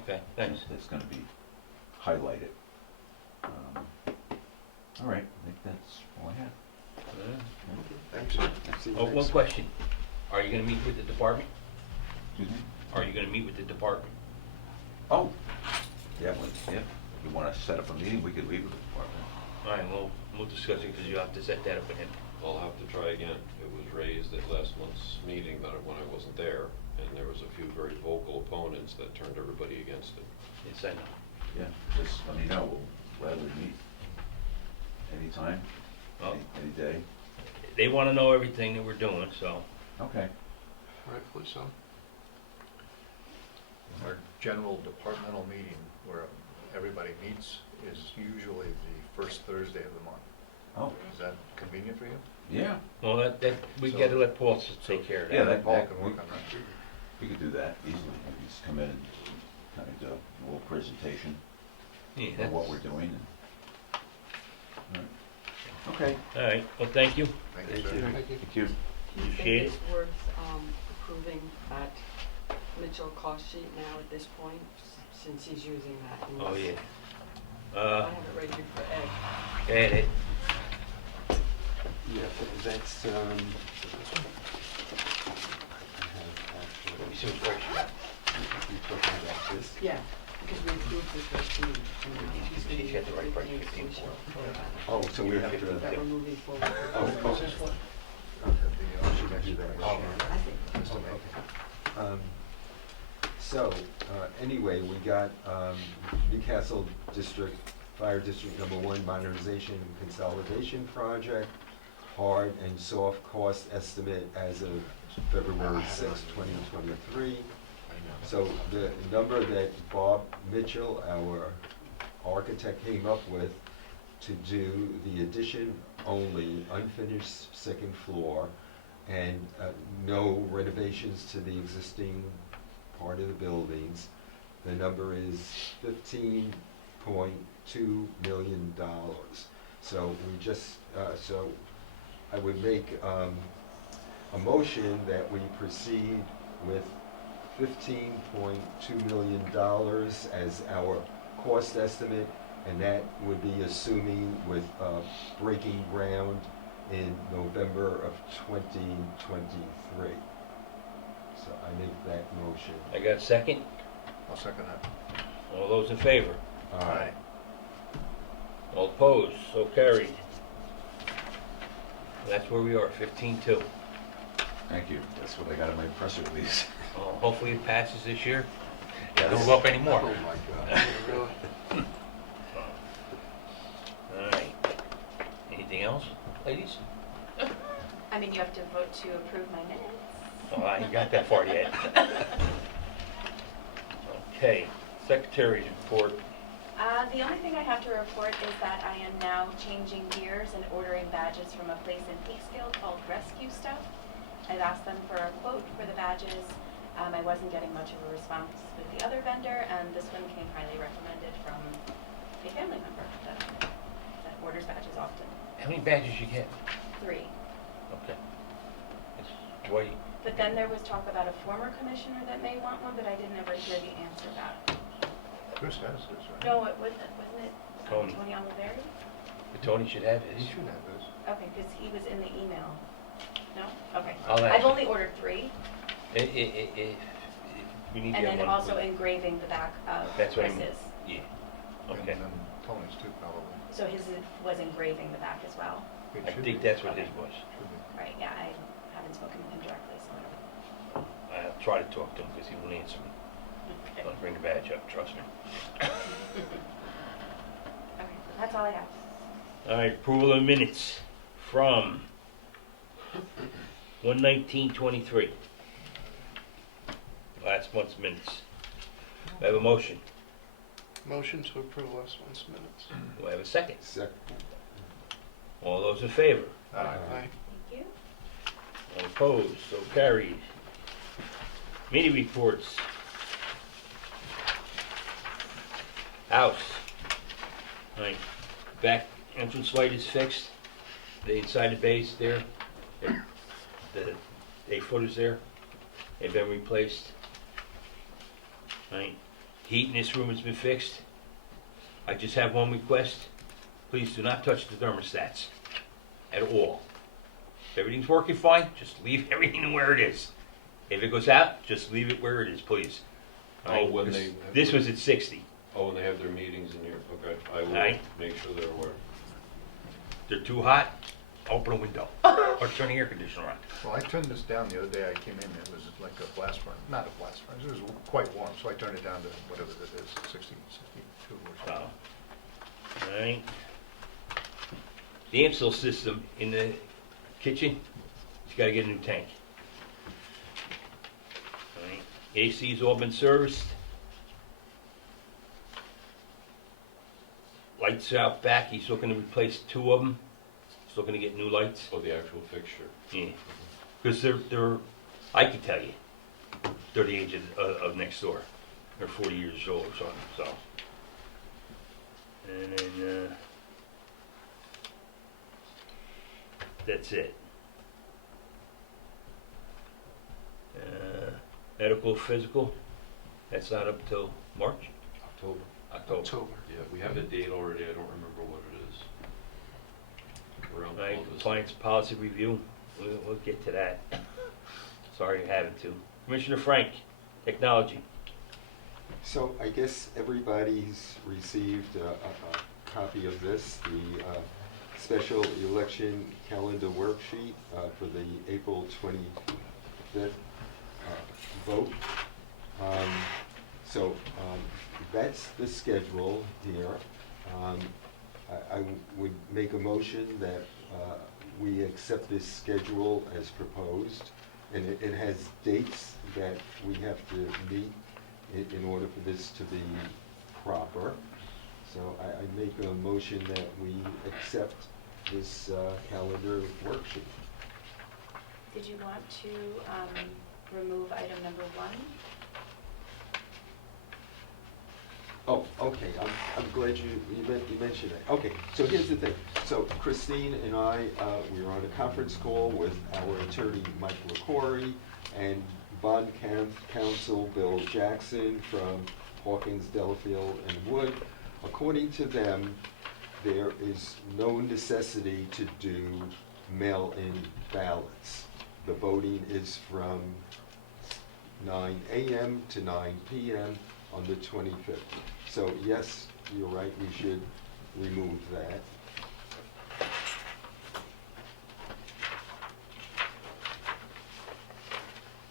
Okay, thanks. It's going to be highlighted. All right, I think that's all I have. Thanks. Oh, one question. Are you gonna meet with the department? Excuse me? Are you gonna meet with the department? Oh, yeah, if you want to set up a meeting, we could leave with the department. All right, we'll discuss it, because you have to set that up with him. I'll have to try again. It was raised at last month's meeting that when I wasn't there, and there was a few very vocal opponents that turned everybody against it. Yes, I know. Yeah, just let me know, we'll gladly meet anytime, Well, any day. they wanna know everything that we're doing, so. Okay. Rightfully so. Our general departmental meeting, where everybody meets, is usually the first Thursday of the month. Oh, Is that convenient for you? yeah, Well, we gotta let Paul take care of that. Yeah, that- Paul can work on that. we could do that easily. We could just come in and kind of do a little presentation Yeah, of what we're that's- doing. Okay. All right, well, thank you. Thank you, sir. Thank you. Thank you. Do you Appreciate think it. it's worth approving that Mitchell cost sheet now at this point, since he's using that? Oh, yeah. I have it right here for Ed. Ed, Yeah, that's, I have let me actually, see what's right. you're talking about this? Yeah, because we approved the 13. She's got the right price, 15 for it. Oh, so we have to, That we're moving forward. oh, okay. Should I do that this year? I think. Just to make- So, anyway, we got, Newcastle District, Fire District #1 Modernization and Consolidation Project, hard and soft cost estimate as of February 6, 2023. So the number that Bob Mitchell, our architect, came up with to do the addition only, unfinished second floor, and no renovations to the existing part of the buildings, the number is $15.2 million. So we just, so I would make a motion that we proceed with $15.2 million as our cost estimate, and that would be assuming with breaking ground in November of 2023. So I make that motion. I got a second? I'll second that. All those in favor? Aye. All opposed? So carried. That's where we are, 15-2. Thank you. That's what I got in my press release. Hopefully it passes this year. Yes. Don't go up anymore. Oh, my God. Really? All right. Anything else, ladies? I mean, you have to vote to approve my minutes. Oh, I ain't got that far yet. Okay, Secretary's report. The only thing I have to report is that I am now changing gears and ordering badges from a place in Peekskill called Rescue Stuff. I've asked them for a quote for the badges. I wasn't getting much of a response with the other vendor, and this one came highly recommended from a family member that orders badges often. How many badges you get? 3. Okay. It's Dwight. But then there was talk about a former commissioner that may want one, but I didn't ever hear the answer back. Chris has this, right? No, it wasn't it? Tony. Tony Oliveri? Tony should have He his. should have this. Okay, because he was in the email. No? Okay. I'll ask I've him. only ordered 3, We need to and get then one. also engraving the back of That's what I mean. Chris's. Yeah, And okay. then Tony's too, probably. So his was engraving the back as well. It I should think be. that's what his was. Should be. Right, yeah, I haven't spoken with him directly, so I don't know. I'll try to talk to him because he won't answer me. Okay. I'll bring the badge up, trust me. Okay, that's all I have. All right, approval of minutes from 1/19/23. Last month's minutes. Do I have a motion? Motion to approve last month's minutes. Do I have a second? Second. All those in favor? Aye. Aye. Thank you. All opposed, so carried. Meeting reports. House. Right, back entrance light is fixed. The inside the base there, the 8-footers there, they've been replaced. Right, heat in this room has been fixed. I just have one request. Please do not touch the thermostats at all. If everything's working fine, just leave everything where it is. If it goes out, just leave it where it is, please. All right, Oh, when 'cause they- this was at 60. Oh, and they have their meetings in here, okay. I will Aye. make sure they're aware. They're too hot, open a window or turn the air conditioner on. Well, I turned this down the other day I came in, it was like a blast furnace, not a blast furnace, it was quite warm, so I turned it down to whatever it is, 60, 62 or So, something. all right. The Amstel system in the kitchen, it's gotta get a new tank. All right. AC's all been serviced. Lights out back, he's looking to replace 2 of them. He's looking to get new lights. Oh, the actual fixture. Yeah, because they're, I can tell you, they're the age of next door. They're 40 years old or something, so. And then, that's it. Medical, physical, that's not up till March? October. October. October. Yeah, we have the date already, I don't remember what it is. Around Right, Columbus. compliance policy review, we'll get to that. Sorry having to. Commissioner Frank, technology. So I guess everybody's received a copy of this, the special election calendar worksheet for the April 25th vote. So that's the schedule here. I would make a motion that we accept this schedule as proposed, and it has dates that we have to meet in order for this to be proper. So I make a motion that we accept this calendar worksheet. Did you want to remove item number 1? Oh, okay, I'm glad you mentioned that. Okay, so here's the thing. So Christine and I, we were on a conference call with our attorney, Mike LaCory, and bond counsel, Bill Jackson from Hawkins, Delafield, and Wood. According to them, there is no necessity to do mail-in ballots. The voting is from 9 a.m. to 9 p.m. on the 25th. So yes, you're right, we should remove that.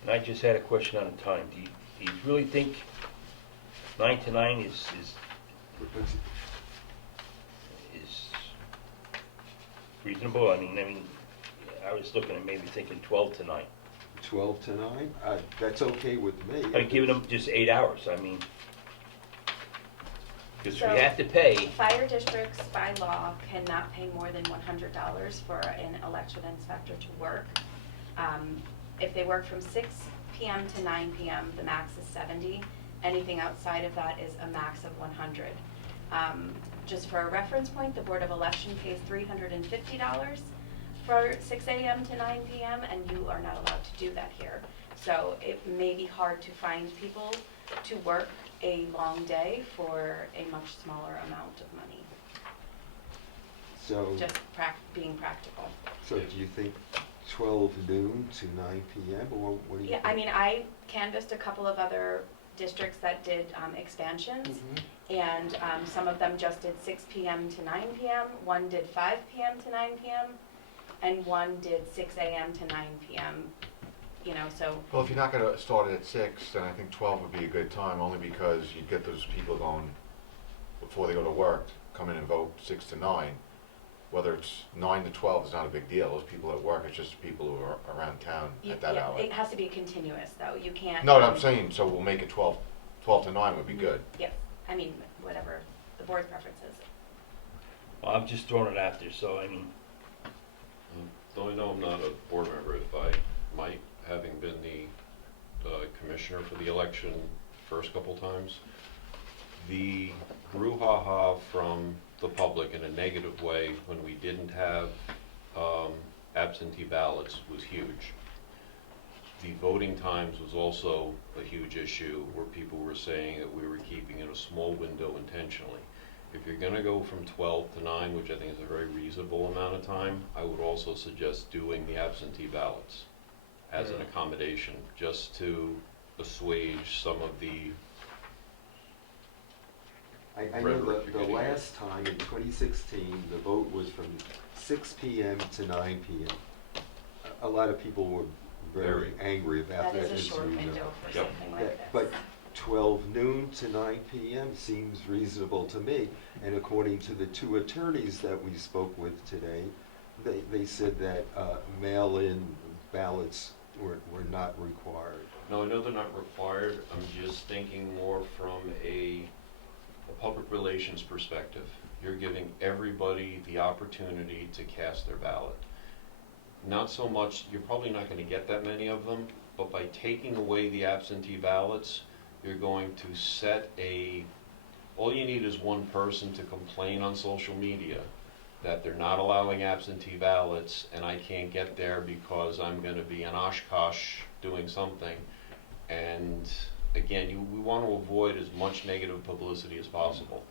And I just had a question on the time. Do you really think 9 to 9 is reasonable? I mean, I was looking at maybe thinking 12 to 9. 12 to 9, that's okay with me. I mean, giving them just 8 hours, I mean. Because So, we have to pay, Fire districts by law cannot pay more than $100 for an election inspector to work. If they work from 6 p.m. to 9 p.m., the max is 70. Anything outside of that is a max of 100. Just for a reference point, the Board of Election pays $350 for 6 a.m. to 9 p.m., and you are not allowed to do that here. So it may be hard to find people to work a long day for a much smaller amount of money. So, just being practical. so do you think 12 noon to 9 PM, or what do you Yeah, think? I mean, I canvassed a couple of other districts that did expansions, and some of them just did 6 PM to 9 PM, one did 5 PM to 9 PM, and one did 6 AM to 9 PM, you know, so, Well, if you're not gonna start it at 6, then I think 12 would be a good time, only because you'd get those people going before they go to work, come in and vote 6 to 9. Whether it's 9 to 12 is not a big deal. Those people at work, it's just people who are around town at that yeah, hour. it has to be continuous, though, you can't. No, I'm saying, so we'll make it 12 to 9 would be good. Yes, I mean, whatever the board's preference is. Well, I'm just throwing it out there, so I mean, Though I know I'm not a board member, if I might, having been the commissioner for the election first couple times, the brouhaha from the public in a negative way when we didn't have absentee ballots was huge. The voting times was also a huge issue where people were saying that we were keeping it a small window intentionally. If you're gonna go from 12 to 9, which I think is a very reasonable amount of time, I would also suggest doing the absentee ballots as an accommodation, just to assuage some of the I know rhetoric the you're getting. last time, in 2016, the vote was from 6 PM to 9 PM. A lot of people were very angry about That that, is a as short you know. window for Yep. something like this. But 12 noon to 9 PM seems reasonable to me, and according to the two attorneys that we spoke with today, they said that mail-in ballots were not required. No, I know they're not required. I'm just thinking more from a public relations perspective. You're giving everybody the opportunity to cast their ballot. Not so much, you're probably not going to get that many of them, but by taking away the absentee ballots, you're going to set all you need is one person to complain on social media that they're not allowing absentee ballots and I can't get there because I'm going to be in Oshkosh doing something. And again, we want to avoid as much negative publicity as possible.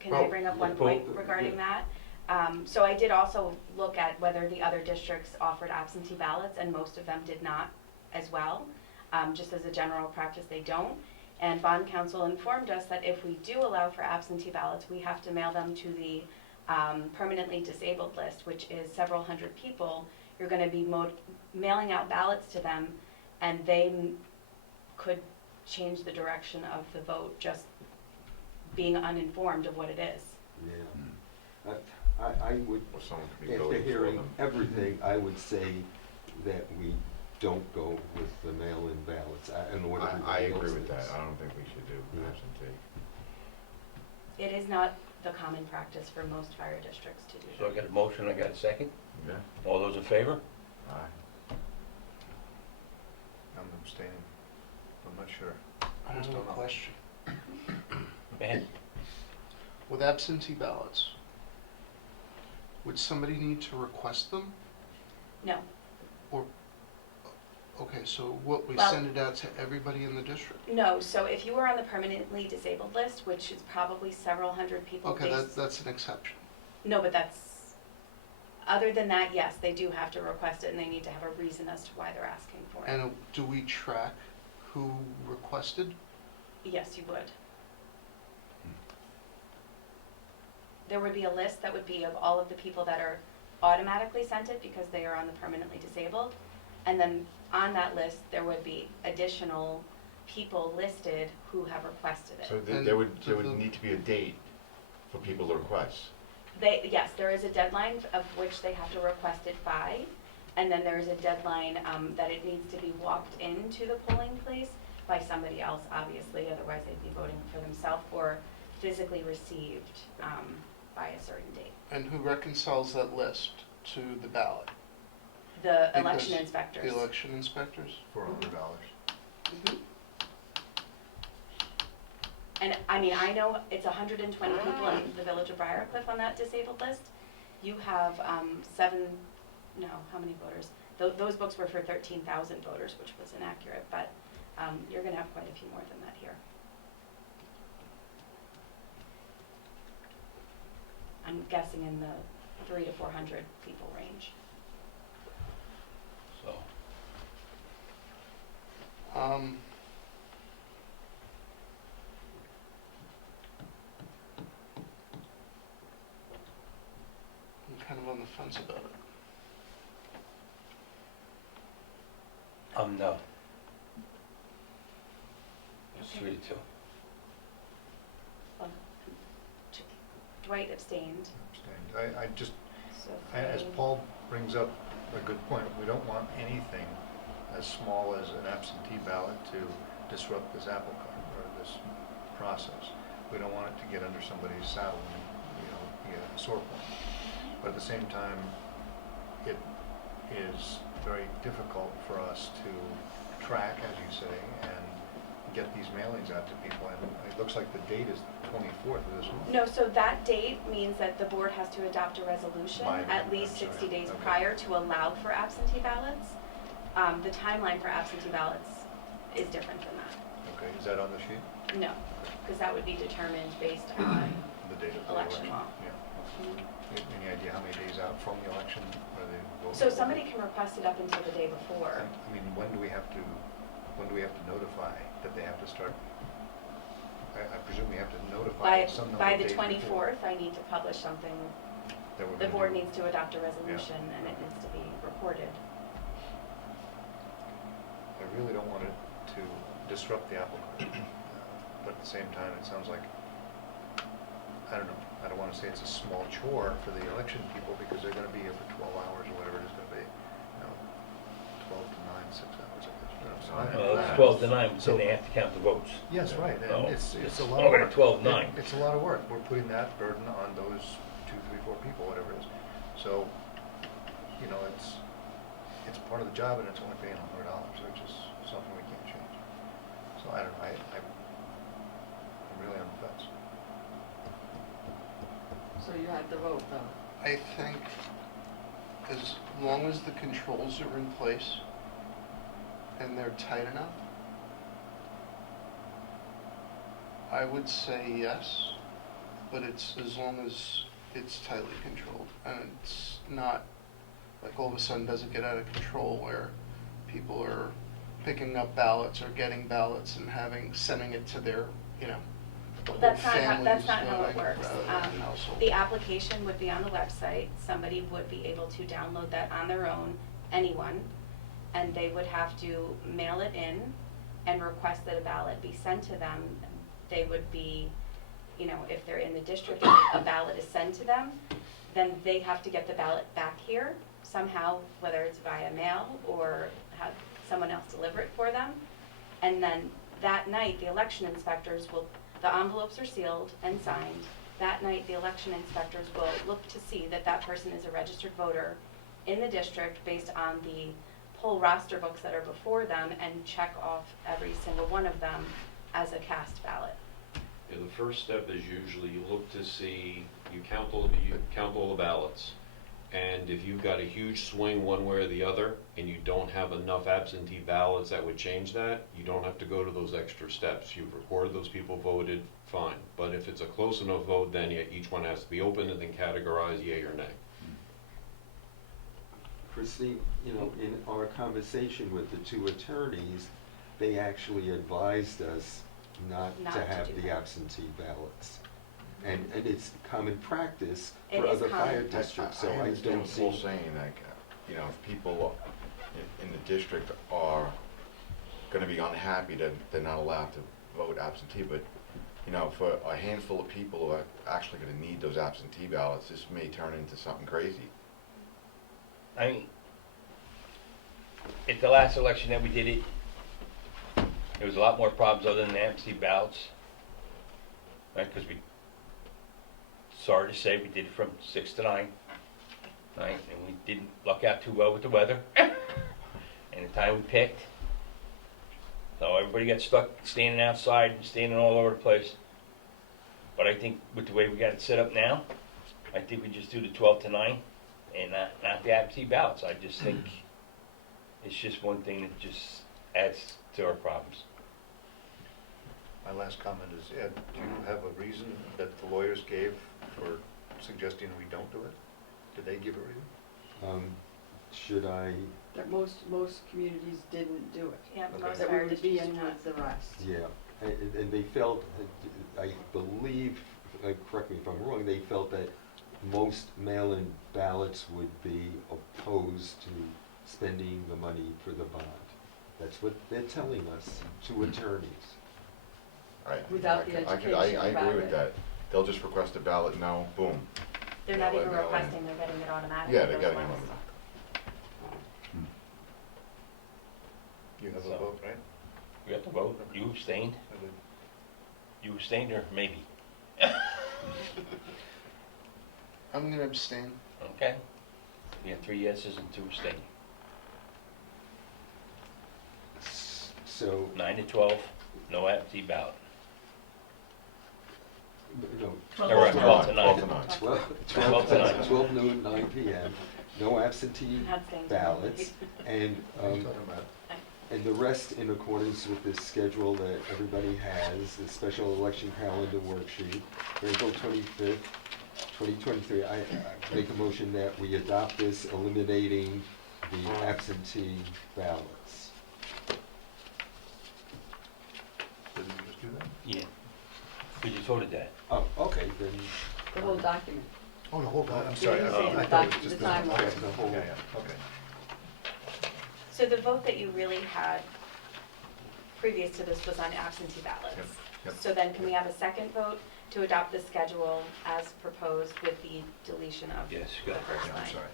Can I bring up one point regarding that? So I did also look at whether the other districts offered absentee ballots, and most of them did not as well. Just as a general practice, they don't. And bond counsel informed us that if we do allow for absentee ballots, we have to mail them to the permanently disabled list, which is several hundred people. You're going to be mailing out ballots to them, and they could change the direction of the vote just being uninformed of what it is. Yeah. I would, Or someone could be after voting for hearing them. everything, I would say that we don't go with the mail-in ballots. I don't know what I everybody else agree with that. thinks. I don't think we should do Yeah. absentee. It is not the common practice for most fire districts to do so I that. got a motion, I got a second. Yeah. All those in favor? Aye. I'm abstaining. I'm not sure. I have Just a don't know. question. Go ahead. With absentee ballots, would somebody need to request them? No. Or, okay, so what, we Well- send it out to everybody in the district? No, so if you were on the permanently disabled list, which is probably several hundred people. Okay, based- that's an exception. No, but other than that, yes, they do have to request it, and they need to have a reason as to why they're asking for it. And do we track who requested? Yes, you would. There would be a list that would be of all of the people that are automatically sent it because they are on the permanently disabled. And then on that list, there would be additional people listed who have requested it. So And there would to the- need to be a date for people to request. Yes, there is a deadline of which they have to request it by, and then there is a deadline that it needs to be walked into the polling place by somebody else, obviously, otherwise they'd be voting for themselves, or physically received by a certain date. And who reconciles that list to the ballot? The election Because inspectors. The election inspectors? $400. Mhm. And I mean, I know it's 120 people in the village of Briarcliff on that disabled list. You have how many voters? Those books were for 13,000 voters, which was inaccurate, but you're gonna have quite a few more than that here. I'm guessing in the 300 to 400 people range. So, I'm kind of on the fence about it. No. it's 3-2. Well, Dwight abstained, Abstained. I just, so as 3. Paul brings up a good point, we don't want anything as small as an absentee ballot to disrupt this apple cart or this process. We don't want it to get under somebody's saddle and, be a sore point. But at the same time, it is very difficult for us to track, as you say, and get these mailings out to people. And it looks like the date is the 24th of this month. No, so that date means that the board has to adopt a resolution at least I'm 60 sorry. days Okay. prior to allow for absentee ballots. The timeline for absentee ballots is different than that. Okay, is that on the sheet? No, because that would be determined based on The date of the election election? law. Yeah. Any idea how many days out from the election are they voting? So somebody can request it up until the day before. I mean, when do we have to notify that they have to start? I presume we have to notify some number By of the days before 24th, I need to publish something. that we're The gonna board do. needs to adopt a resolution and it needs to be reported. I really don't want it to disrupt the apple cart. But at the same time, it sounds like, I don't know, I don't want to say it's a small chore for the election people because they're going to be here for 12 hours or whatever it is going to be. 12 to 9, 6 hours, I guess. So Well, it's 12 to 9, so they have to count the votes. Yes, right, Oh, and it's it's a lot of longer work. than 12-9. It's a lot of work. We're putting that burden on those 2, 3, 4 people, whatever it is. So, it's part of the job and it's only paying $100, which is something we can't change. So I don't know, I'm really on the fence. So you had the vote though. I think as long as the controls are in place and they're tight enough, I would say yes, but it's as long as it's tightly controlled and it's not like all of a sudden doesn't get out of control where people are picking up ballots or getting ballots and sending it to their, the whole That's families not how it voting works. rather than household. The application would be on the website. Somebody would be able to download that on their own, anyone, and they would have to mail it in and request that a ballot be sent to them. They would be, if they're in the district, a ballot is sent to them, then they have to get the ballot back here somehow, whether it's via mail or have someone else deliver it for them. And then that night, the election inspectors the envelopes are sealed and signed. That night, the election inspectors will look to see that that person is a registered voter in the district based on the poll roster books that are before them and check off every single one of them as a cast ballot. Yeah, the first step is usually you look to see, you count all the ballots. And if you've got a huge swing one way or the other, and you don't have enough absentee ballots that would change that, you don't have to go to those extra steps. You've recorded those people voted, fine. But if it's a close enough vote, then each one has to be opened and then categorized yea or nay. Christine, in our conversation with the two attorneys, they actually advised us not Not to to have do the that. absentee ballots. And it's common practice It for is other fire common. districts, so I understand don't what see. Paul's saying, like, if people in the district are gonna be unhappy that they're not allowed to vote absentee, but, for a handful of people who are actually gonna need those absentee ballots, this may turn into something crazy. I mean, at the last election that we did it, there was a lot more problems other than the absentee ballots. Right, because sorry to say, we did it from 6 to 9, right, and we didn't luck out too well with the weather, and the time we picked. So everybody got stuck standing outside and standing all over the place. But I think with the way we got it set up now, I think we just do the 12 to 9 and not the absentee ballots. I just think it's just one thing that just adds to our problems. My last comment is, Ed, do you have a reason that the lawyers gave for suggesting we don't do it? Did they give a reason? Should I, That most communities didn't do it. Yeah, Okay. most That fire we would be districts in do not. with the rest. yeah, and they felt, I believe, correct me if I'm wrong, they felt that most mail-in ballots would be opposed to spending the money for the bond. That's what they're telling us, two attorneys. Right. Without the I education agree about with it. that. They'll just request a ballot now, boom. They're not Yeah, even like, requesting, they're getting it automatically. Yeah, they're those getting it ones. You have a So- vote, right? We have to vote. You abstained? I did. You abstained or maybe? I'm gonna abstain. Okay. You have 3 yeses and 2 abstaining. So, 9 to 12, no absentee ballot. no, 12 to 9. 12 to 9. 12 noon, 9 p.m., no absentee Not staying. ballots, and, Talking about and the rest in accordance with this schedule that everybody has, the special election calendar worksheet, April 25th, 2023. I make a motion that we adopt this, eliminating the absentee ballots. Didn't you just do that? Yeah. We just voted that. Oh, okay, then, The whole document. Oh, the whole document, I'm Yeah, sorry. you're I saying thought the it was doc- just the this one. timeline. Okay. The whole- Yeah, okay. So the vote that you really had previous to this was on absentee ballots. Yep, yep. So then can we have a second vote to adopt the schedule as proposed with the deletion of Yes, the go ahead. first Yeah, line? I'm sorry,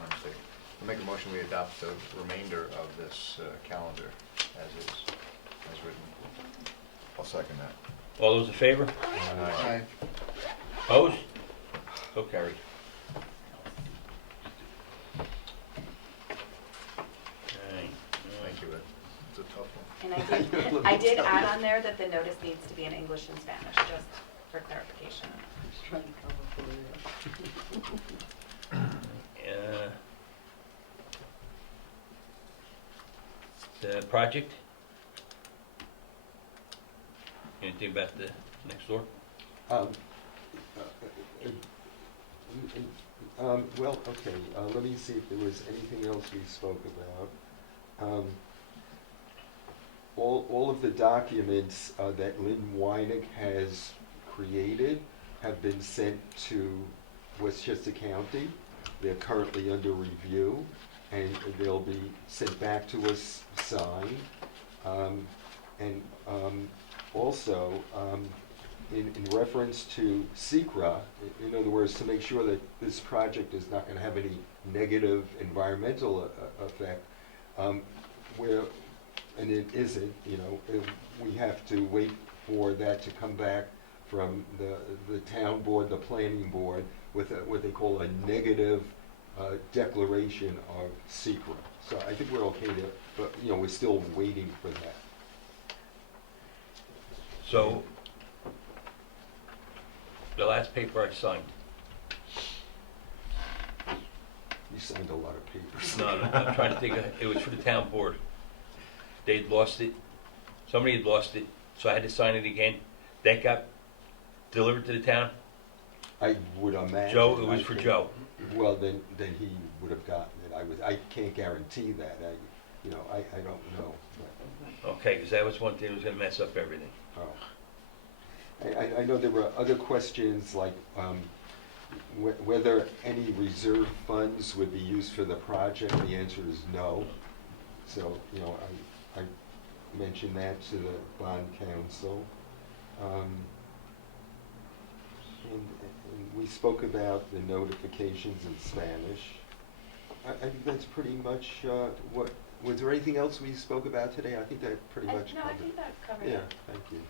my mistake. I make a motion, we adopt the remainder of this calendar as is, as written. I'll second that. All those in favor? Aye. Opposed? So carried. Alright, Thank you, Ed. It's a tough one. And I did add on there that the notice needs to be in English and Spanish, just for clarification. Just trying to cover for you. The project? Anything about the next door? um, well, okay, let me see if there was anything else we spoke about. All of the documents that Lynn Weinig has created have been sent to Westchester County. They're currently under review, and they'll be sent back to us signed. Also, in reference to SECRA, in other words, to make sure that this project is not going to have any negative environmental effect, where, and it isn't, we have to wait for that to come back from the town board, the planning board, with what they call a negative declaration of SECRA. So I think we're okay there, but, we're still waiting for that. So, the last paper I signed, You signed a lot of papers. no, I'm trying to think, it was for the town board. They'd lost it, somebody had lost it, so I had to sign it again. That got delivered to the town? I would imagine. Joe, it was I for think- Joe. Well, then he would have gotten it. I can't guarantee that. I don't know. Okay, because that was one thing that was gonna mess up everything. But, I know there were other questions like whether any reserve funds would be used for the project. The answer is no. So, I mentioned that to the bond council. And we spoke about the notifications in Spanish. I think that's pretty much what, was there anything else we spoke about today? I think that pretty much No, I covered. think that covered Yeah, it. thank you.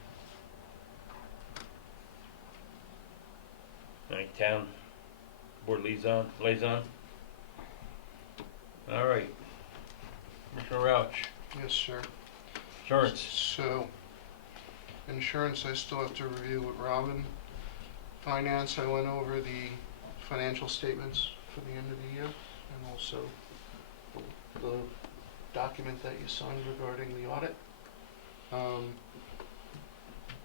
All right, town board liaison. All right. Commissioner Rauch, Yes, sir. insurance. So, insurance, I still have to review with Robin. Finance, I went over the financial statements for the end of the year, and also the document that you signed regarding the audit.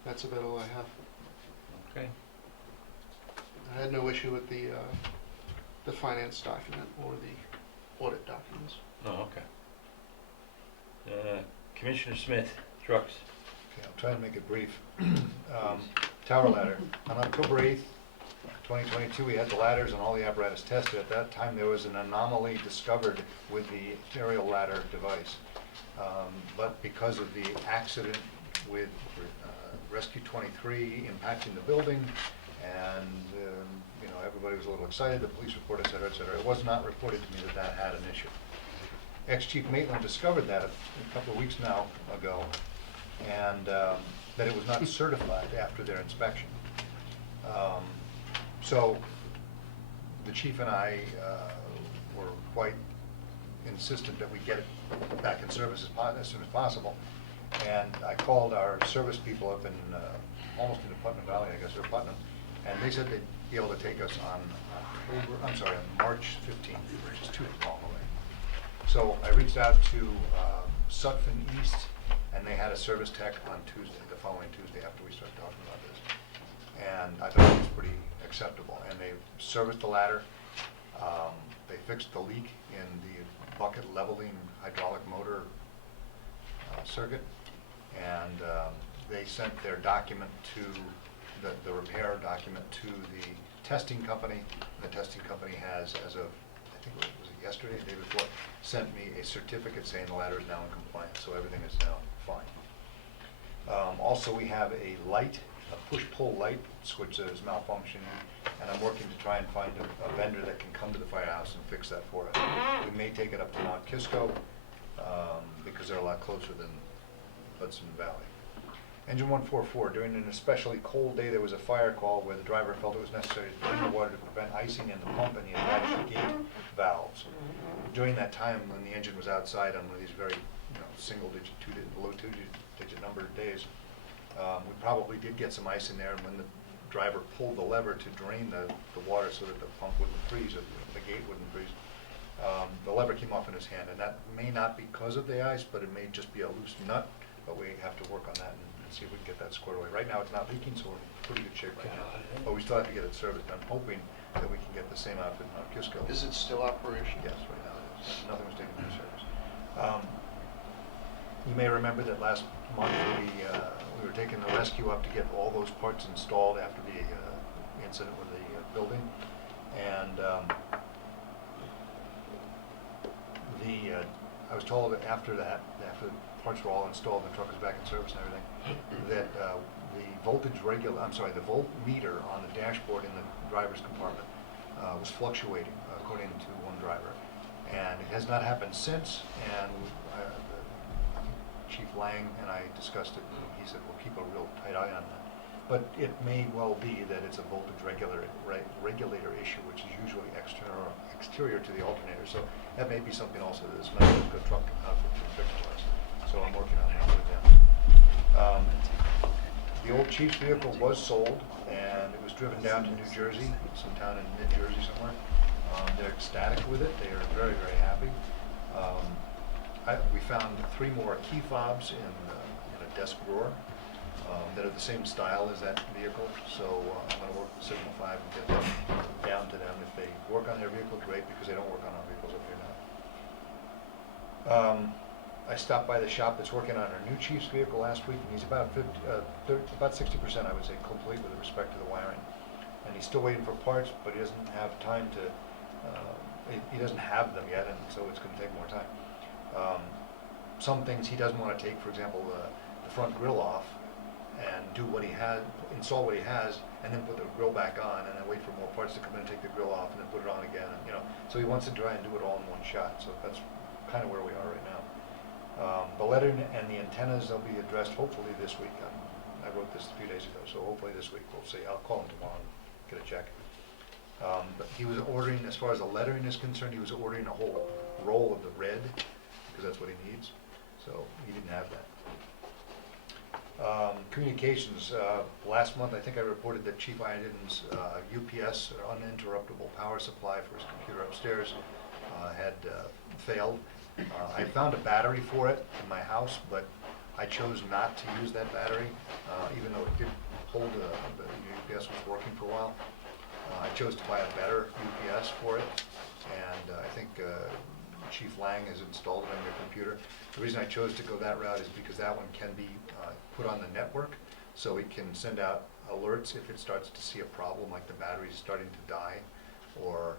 That's about all I have. Okay. I had no issue with the the finance document or the audit documents. Oh, okay. Commissioner Smith, trucks. Okay, I'll try and make it brief. Tower ladder. On October 8th, 2022, we had the ladders and all the apparatus tested. At that time, there was an anomaly discovered with the aerial ladder device. But because of the accident with Rescue 23 impacting the building, and everybody was a little excited, the police report, et cetera, it was not reported to me that that had an issue. Ex-Chief Maitland discovered that a couple of weeks now ago, and that it was not certified after their inspection. So the chief and I were quite insistent that we get it back in service as soon as possible. And I called our service people up in, almost in the Putnam Valley, I guess, or Putnam, and they said they'd be able to take us on March 15th, which is too long away. So I reached out to Sutphen East, and they had a service tech on Tuesday, the following Tuesday after we started talking about this. And I thought it was pretty acceptable. And they serviced the ladder. They fixed the leak in the bucket leveling hydraulic motor circuit. And they sent their document to, the repair document to the testing company. The testing company has, as of, I think it was yesterday, the day before, sent me a certificate saying the ladder is now in compliance, so everything is now fine. Also, we have a light, a push-pull light switch that is malfunctioning, and I'm working to try and find a vendor that can come to the firehouse and fix that for us. We may take it up to Mount Kisco, because they're a lot closer than Hudson Valley. Engine 144, during an especially cold day, there was a fire call where the driver felt it was necessary to drain the water to prevent icing in the pump and the attached gate valves. During that time, when the engine was outside on one of these very single-digit, low two-digit number of days, we probably did get some ice in there, and when the driver pulled the lever to drain the water so that the pump wouldn't freeze, or the gate wouldn't freeze, the lever came off in his hand, and that may not be because of the ice, but it may just be a loose nut, but we have to work on that and see if we can get that squared away. Right now, it's not leaking, so we're in pretty good shape right now, but we still have to get it serviced. I'm hoping that we can get the same outfit in Mount Kisco. Is it still operational? Yes, right now it is. Nothing was taken into service. You may remember that last month we were taking the rescue up to get all those parts installed after the incident with the building, and I was told that after that, after the parts were all installed and the truck was back in service and everything, that the voltmeter on the dashboard in the driver's compartment was fluctuating, according to one driver. And it has not happened since, and Chief Lang and I discussed it, and he said we'll keep a real tight eye on that. But it may well be that it's a voltage regulator issue, which is usually exterior to the alternator. So that may be something also that this medical truck outfit can fix for us. So I'm working on that with them. The old chief's vehicle was sold, and it was driven down to New Jersey, some town in mid-Jersey somewhere. They're ecstatic with it. They are very, very happy. We found 3 more key fobs in a desk drawer that are the same style as that vehicle. So I'm going to work with Signal 5 and get them down to them. If they work on their vehicle, great, because they don't work on our vehicles up here now. I stopped by the shop that's working on our new chief's vehicle last week, and he's about 60%, I would say, complete with respect to the wiring. And he's still waiting for parts, but he doesn't have time to, he doesn't have them yet, and so it's going to take more time. Some things he doesn't want to take, for example, the front grille off and do what he had, install what he has, and then put the grille back on, and then wait for more parts to come in and take the grille off, and then put it on again. And, so he wants to try and do it all in one shot. So that's kind of where we are right now. The lettering and the antennas, they'll be addressed hopefully this week. I wrote this a few days ago, so hopefully this week we'll see. I'll call him tomorrow and get a check. But he was ordering, as far as the lettering is concerned, he was ordering a whole roll of the red, because that's what he needs. So he didn't have that. Communications, last month I think I reported that Chief Iden's UPS, or uninterruptible power supply for his computer upstairs, had failed. I found a battery for it in my house, but I chose not to use that battery, even though it did hold, the UPS was working for a while. I chose to buy a better UPS for it, and I think Chief Lang has installed it on your computer. The reason I chose to go that route is because that one can be put on the network, so it can send out alerts if it starts to see a problem, like the battery's starting to die, or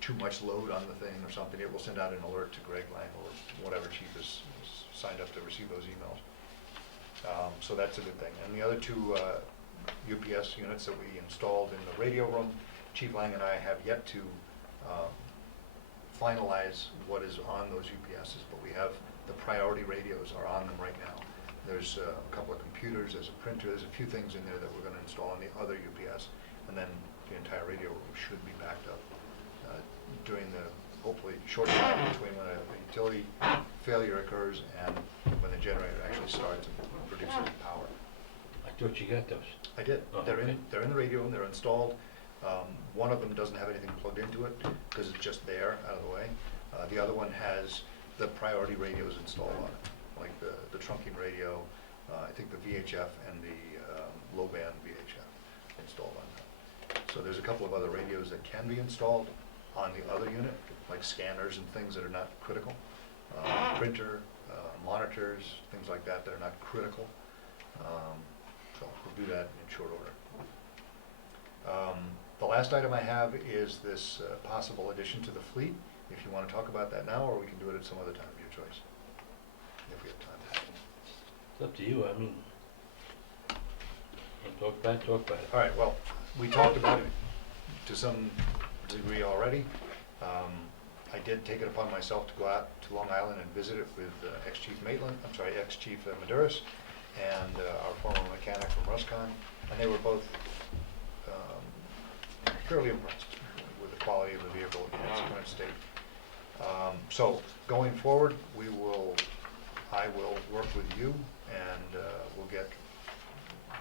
too much load on the thing or something. It will send out an alert to Greg Lang or whatever chief is signed up to receive those emails. So that's a good thing. And the other two UPS units that we installed in the radio room, Chief Lang and I have yet to finalize what is on those UPSs, but we have the priority radios are on them right now. There's a couple of computers, there's a printer, there's a few things in there that we're going to install on the other UPS, and then the entire radio room should be backed up during the, hopefully, short time between when a utility failure occurs and when the generator actually starts and produces power. I thought you got those. I did. Oh, They're okay. in the radio room, they're installed. One of them doesn't have anything plugged into it because it's just there, out of the way. The other one has the priority radios installed on it, like the trunking radio, I think the VHF and the low band VHF installed on that. So there's a couple of other radios that can be installed on the other unit, like scanners and things that are not critical. Printer, monitors, things like that that are not critical. So we'll do that in short order. The last item I have is this possible addition to the fleet. If you want to talk about that now, or we can do it at some other time of your choice, if we have time. It's up to you, I mean, talk about it. All right, well, we talked about it to some degree already. I did take it upon myself to go out to Long Island and visit it with ex-Chief Maduris and our former mechanic from Ruscon, and they were both fairly impressed with the quality of the vehicle in its current state. So going forward, I will work with you, and we'll get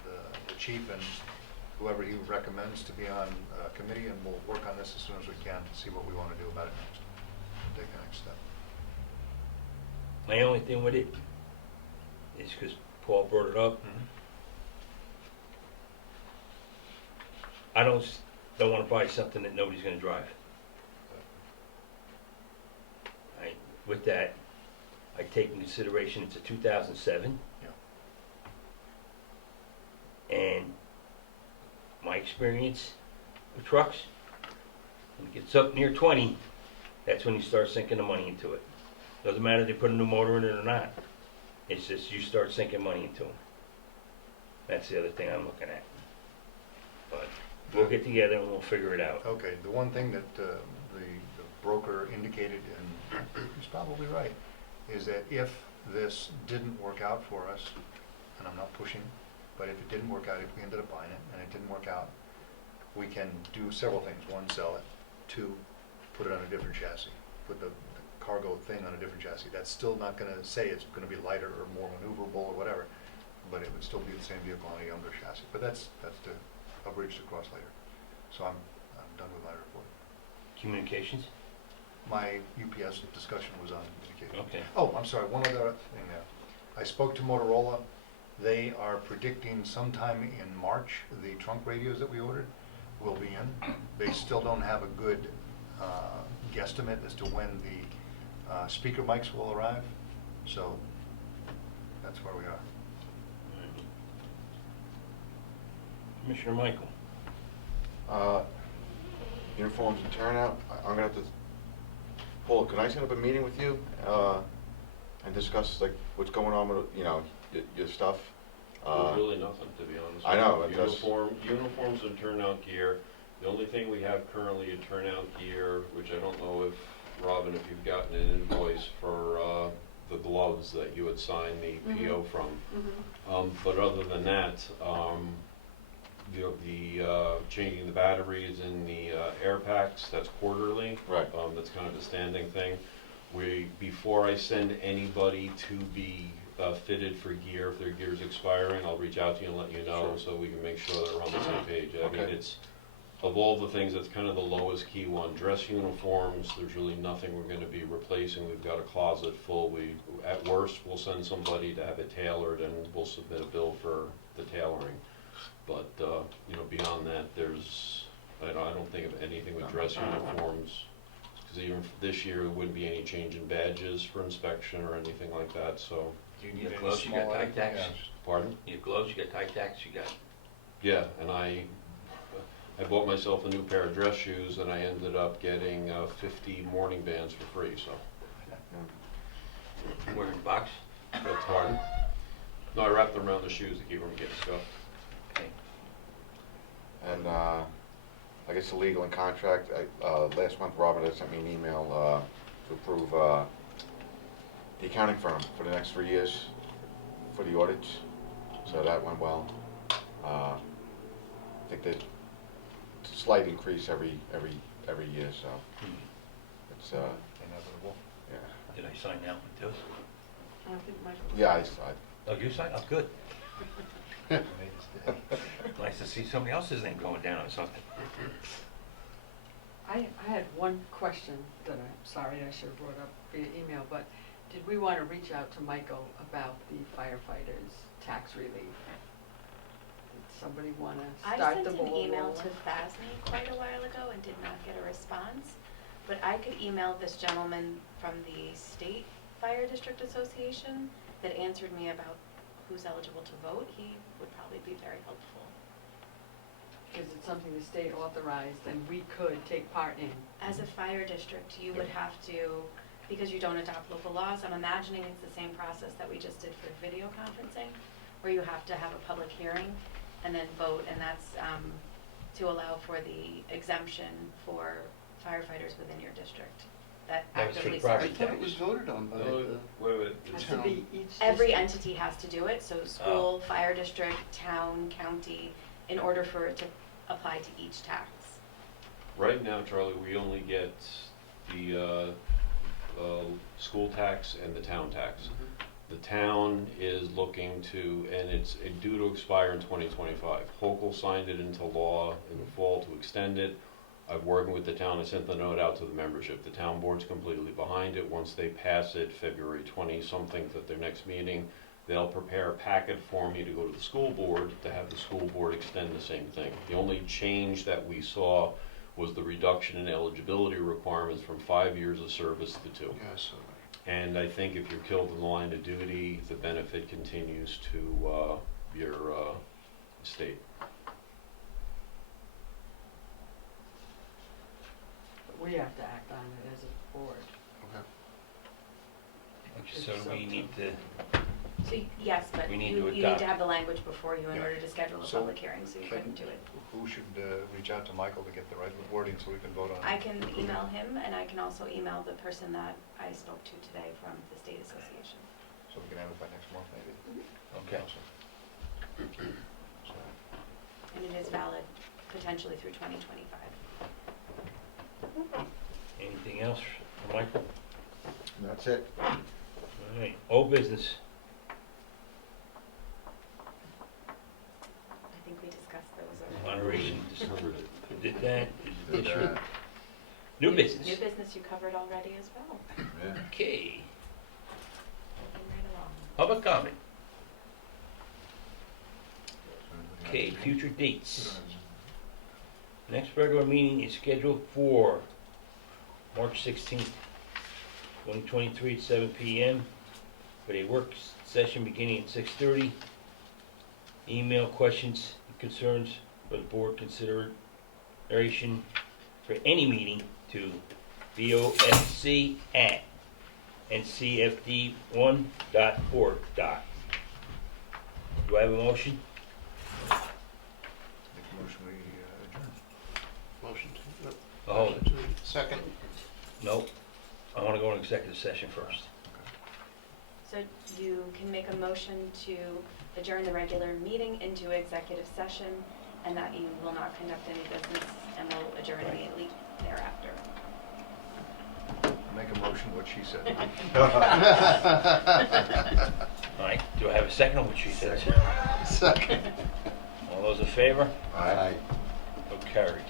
the chief and whoever he recommends to be on committee, and we'll work on this as soon as we can to see what we want to do about it next. Take the next step. My only thing with it is because Paul brought it up. I don't want to buy something that nobody's going to drive. With that, I take in consideration it's a 2007. Yeah. And my experience with trucks, when it gets up near 20, that's when you start sinking the money into it. Doesn't matter if they put a new motor in it or not. It's just you start sinking money into them. That's the other thing I'm looking at. But we'll get together and we'll figure it out. Okay, the one thing that the broker indicated, and he's probably right, is that if this didn't work out for us, and I'm not pushing, but if it didn't work out, if we ended up buying it and it didn't work out, we can do several things. One, sell it. Two, put it on a different chassis. Put the cargo thing on a different chassis. That's still not going to say it's going to be lighter or more maneuverable or whatever, but it would still be the same vehicle on a younger chassis. But that's a bridge to cross later. So I'm done with my report. Communications? My UPS discussion was on communication. Okay. Oh, I'm sorry, one other thing there. I spoke to Motorola. They are predicting sometime in March, the trunk radios that we ordered will be in. They still don't have a good guesstimate as to when the speaker mics will arrive, so that's where we are. Commissioner Michael? Uniforms and turnout, I'm gonna have to, Paul, can I set up a meeting with you, and discuss like what's going on with, your stuff? There's really nothing, to be honest. I know, with you. Uniforms and turnout gear. The only thing we have currently in turnout gear, which I don't know if, Robin, if you've gotten an invoice for the gloves that you had signed the PO from. But other than that, the changing the batteries in the air packs, that's quarterly. Right. That's kind of a standing thing. Before I send anybody to be fitted for gear, if their gear's expiring, I'll reach out to you and let you know, so we can make sure that we're on the same page. I mean, it's, of all the things, that's kind of the lowest key one. Dress uniforms, there's really nothing we're gonna be replacing. We've got a closet full. At worst, we'll send somebody to have it tailored, and we'll submit a bill for the tailoring. But, you know, beyond that, I don't think of anything with dress uniforms. Because even this year, there wouldn't be any change in badges for inspection or anything like that, so. Do you You need got any gloves, you got small tie items? tacks? Yeah. Pardon? You got gloves, you got tie tacks, you got, Yeah, and I bought myself a new pair of dress shoes, and I ended up getting 50 morning bands for free, so. wearing box. That's hard. No, I wrapped them around the shoes to keep them from getting scuffed. Okay. And, I guess the legal and contract, last month Robert had sent me an email, to approve, the accounting firm for the next 3 years for the audits, so that went well. I think that it's a slight increase every year, so it's, Inevitable. yeah. Did I sign that one too? I don't think Michael. Yeah, Oh, you signed? Oh, good. Made his day. Nice to see somebody else's name going down or something. I had one question that I'm sorry I should have brought up via email, but did we want to reach out to Michael about the firefighters' tax relief? Did somebody want to I start sent the an ball email rolling? to FASME quite a while ago and did not get a response, but I could email this gentleman from the State Fire District Association that answered me about who's eligible to vote. He would probably be very helpful. Because it's something the state authorized and we could take part in. As a fire district, you would have to, because you don't adopt local laws, I'm imagining it's the same process that we just did for video conferencing, where you have to have a public hearing and then vote, and that's to allow for the exemption for firefighters within your district that That was for actively property serve. I thought it was voted on by the Has to town. be each Every district. entity has to do it, so school, fire district, town, county, in order for it to apply to each tax. Right now, Charlie, we only get the school tax and the town tax. The town is looking to, and it's due to expire in 2025. Hochul signed it into law in the fall to extend it. I've worked with the town, I sent the note out to the membership. The town board's completely behind it. Once they pass it, February 20-something, at their next meeting, they'll prepare a packet for me to go to the school board to have the school board extend the same thing. The only change that we saw was the reduction in eligibility requirements from 5 years of service to 2. Yeah, so And I think if you're killed in the line of duty, the benefit continues to your estate. But we have to act on it as a board. okay. So we need to, So, yes, but We you need to need adopt. to have the language before you in Yeah. order to schedule a So, public hearing, so you can- couldn't do it. Who should reach out to Michael to get the right wording so we can vote on it? I can email him, and I can also email the person that I spoke to today from the state association. So we can have it by next month, maybe? okay. Awesome. So, And it is valid potentially through 2025. Anything else, Michael? That's it. All right, old business. I think we discussed those already. Moderation, Covered it. did that, Did that. new business. New business you covered already as well. Yeah. Okay, Moving right along. public comment. Okay, future dates. Next regular meeting is scheduled for March 16th, 2023 at 7 p.m. with a work session beginning at 6:30. Email questions and concerns for the board consideration for any meeting to bofc@ncfd1.org. Do I have a motion? Make a motion, we adjourn. Motion to, Oh, motion to, second. no, I want to go into executive session first. So you can make a motion to adjourn the regular meeting into executive session, and that you will not conduct any business, and will adjourn immediately thereafter. Make a motion, what she said. All right, do I have a second on what she said? Second. All those in favor? Aye. So carried.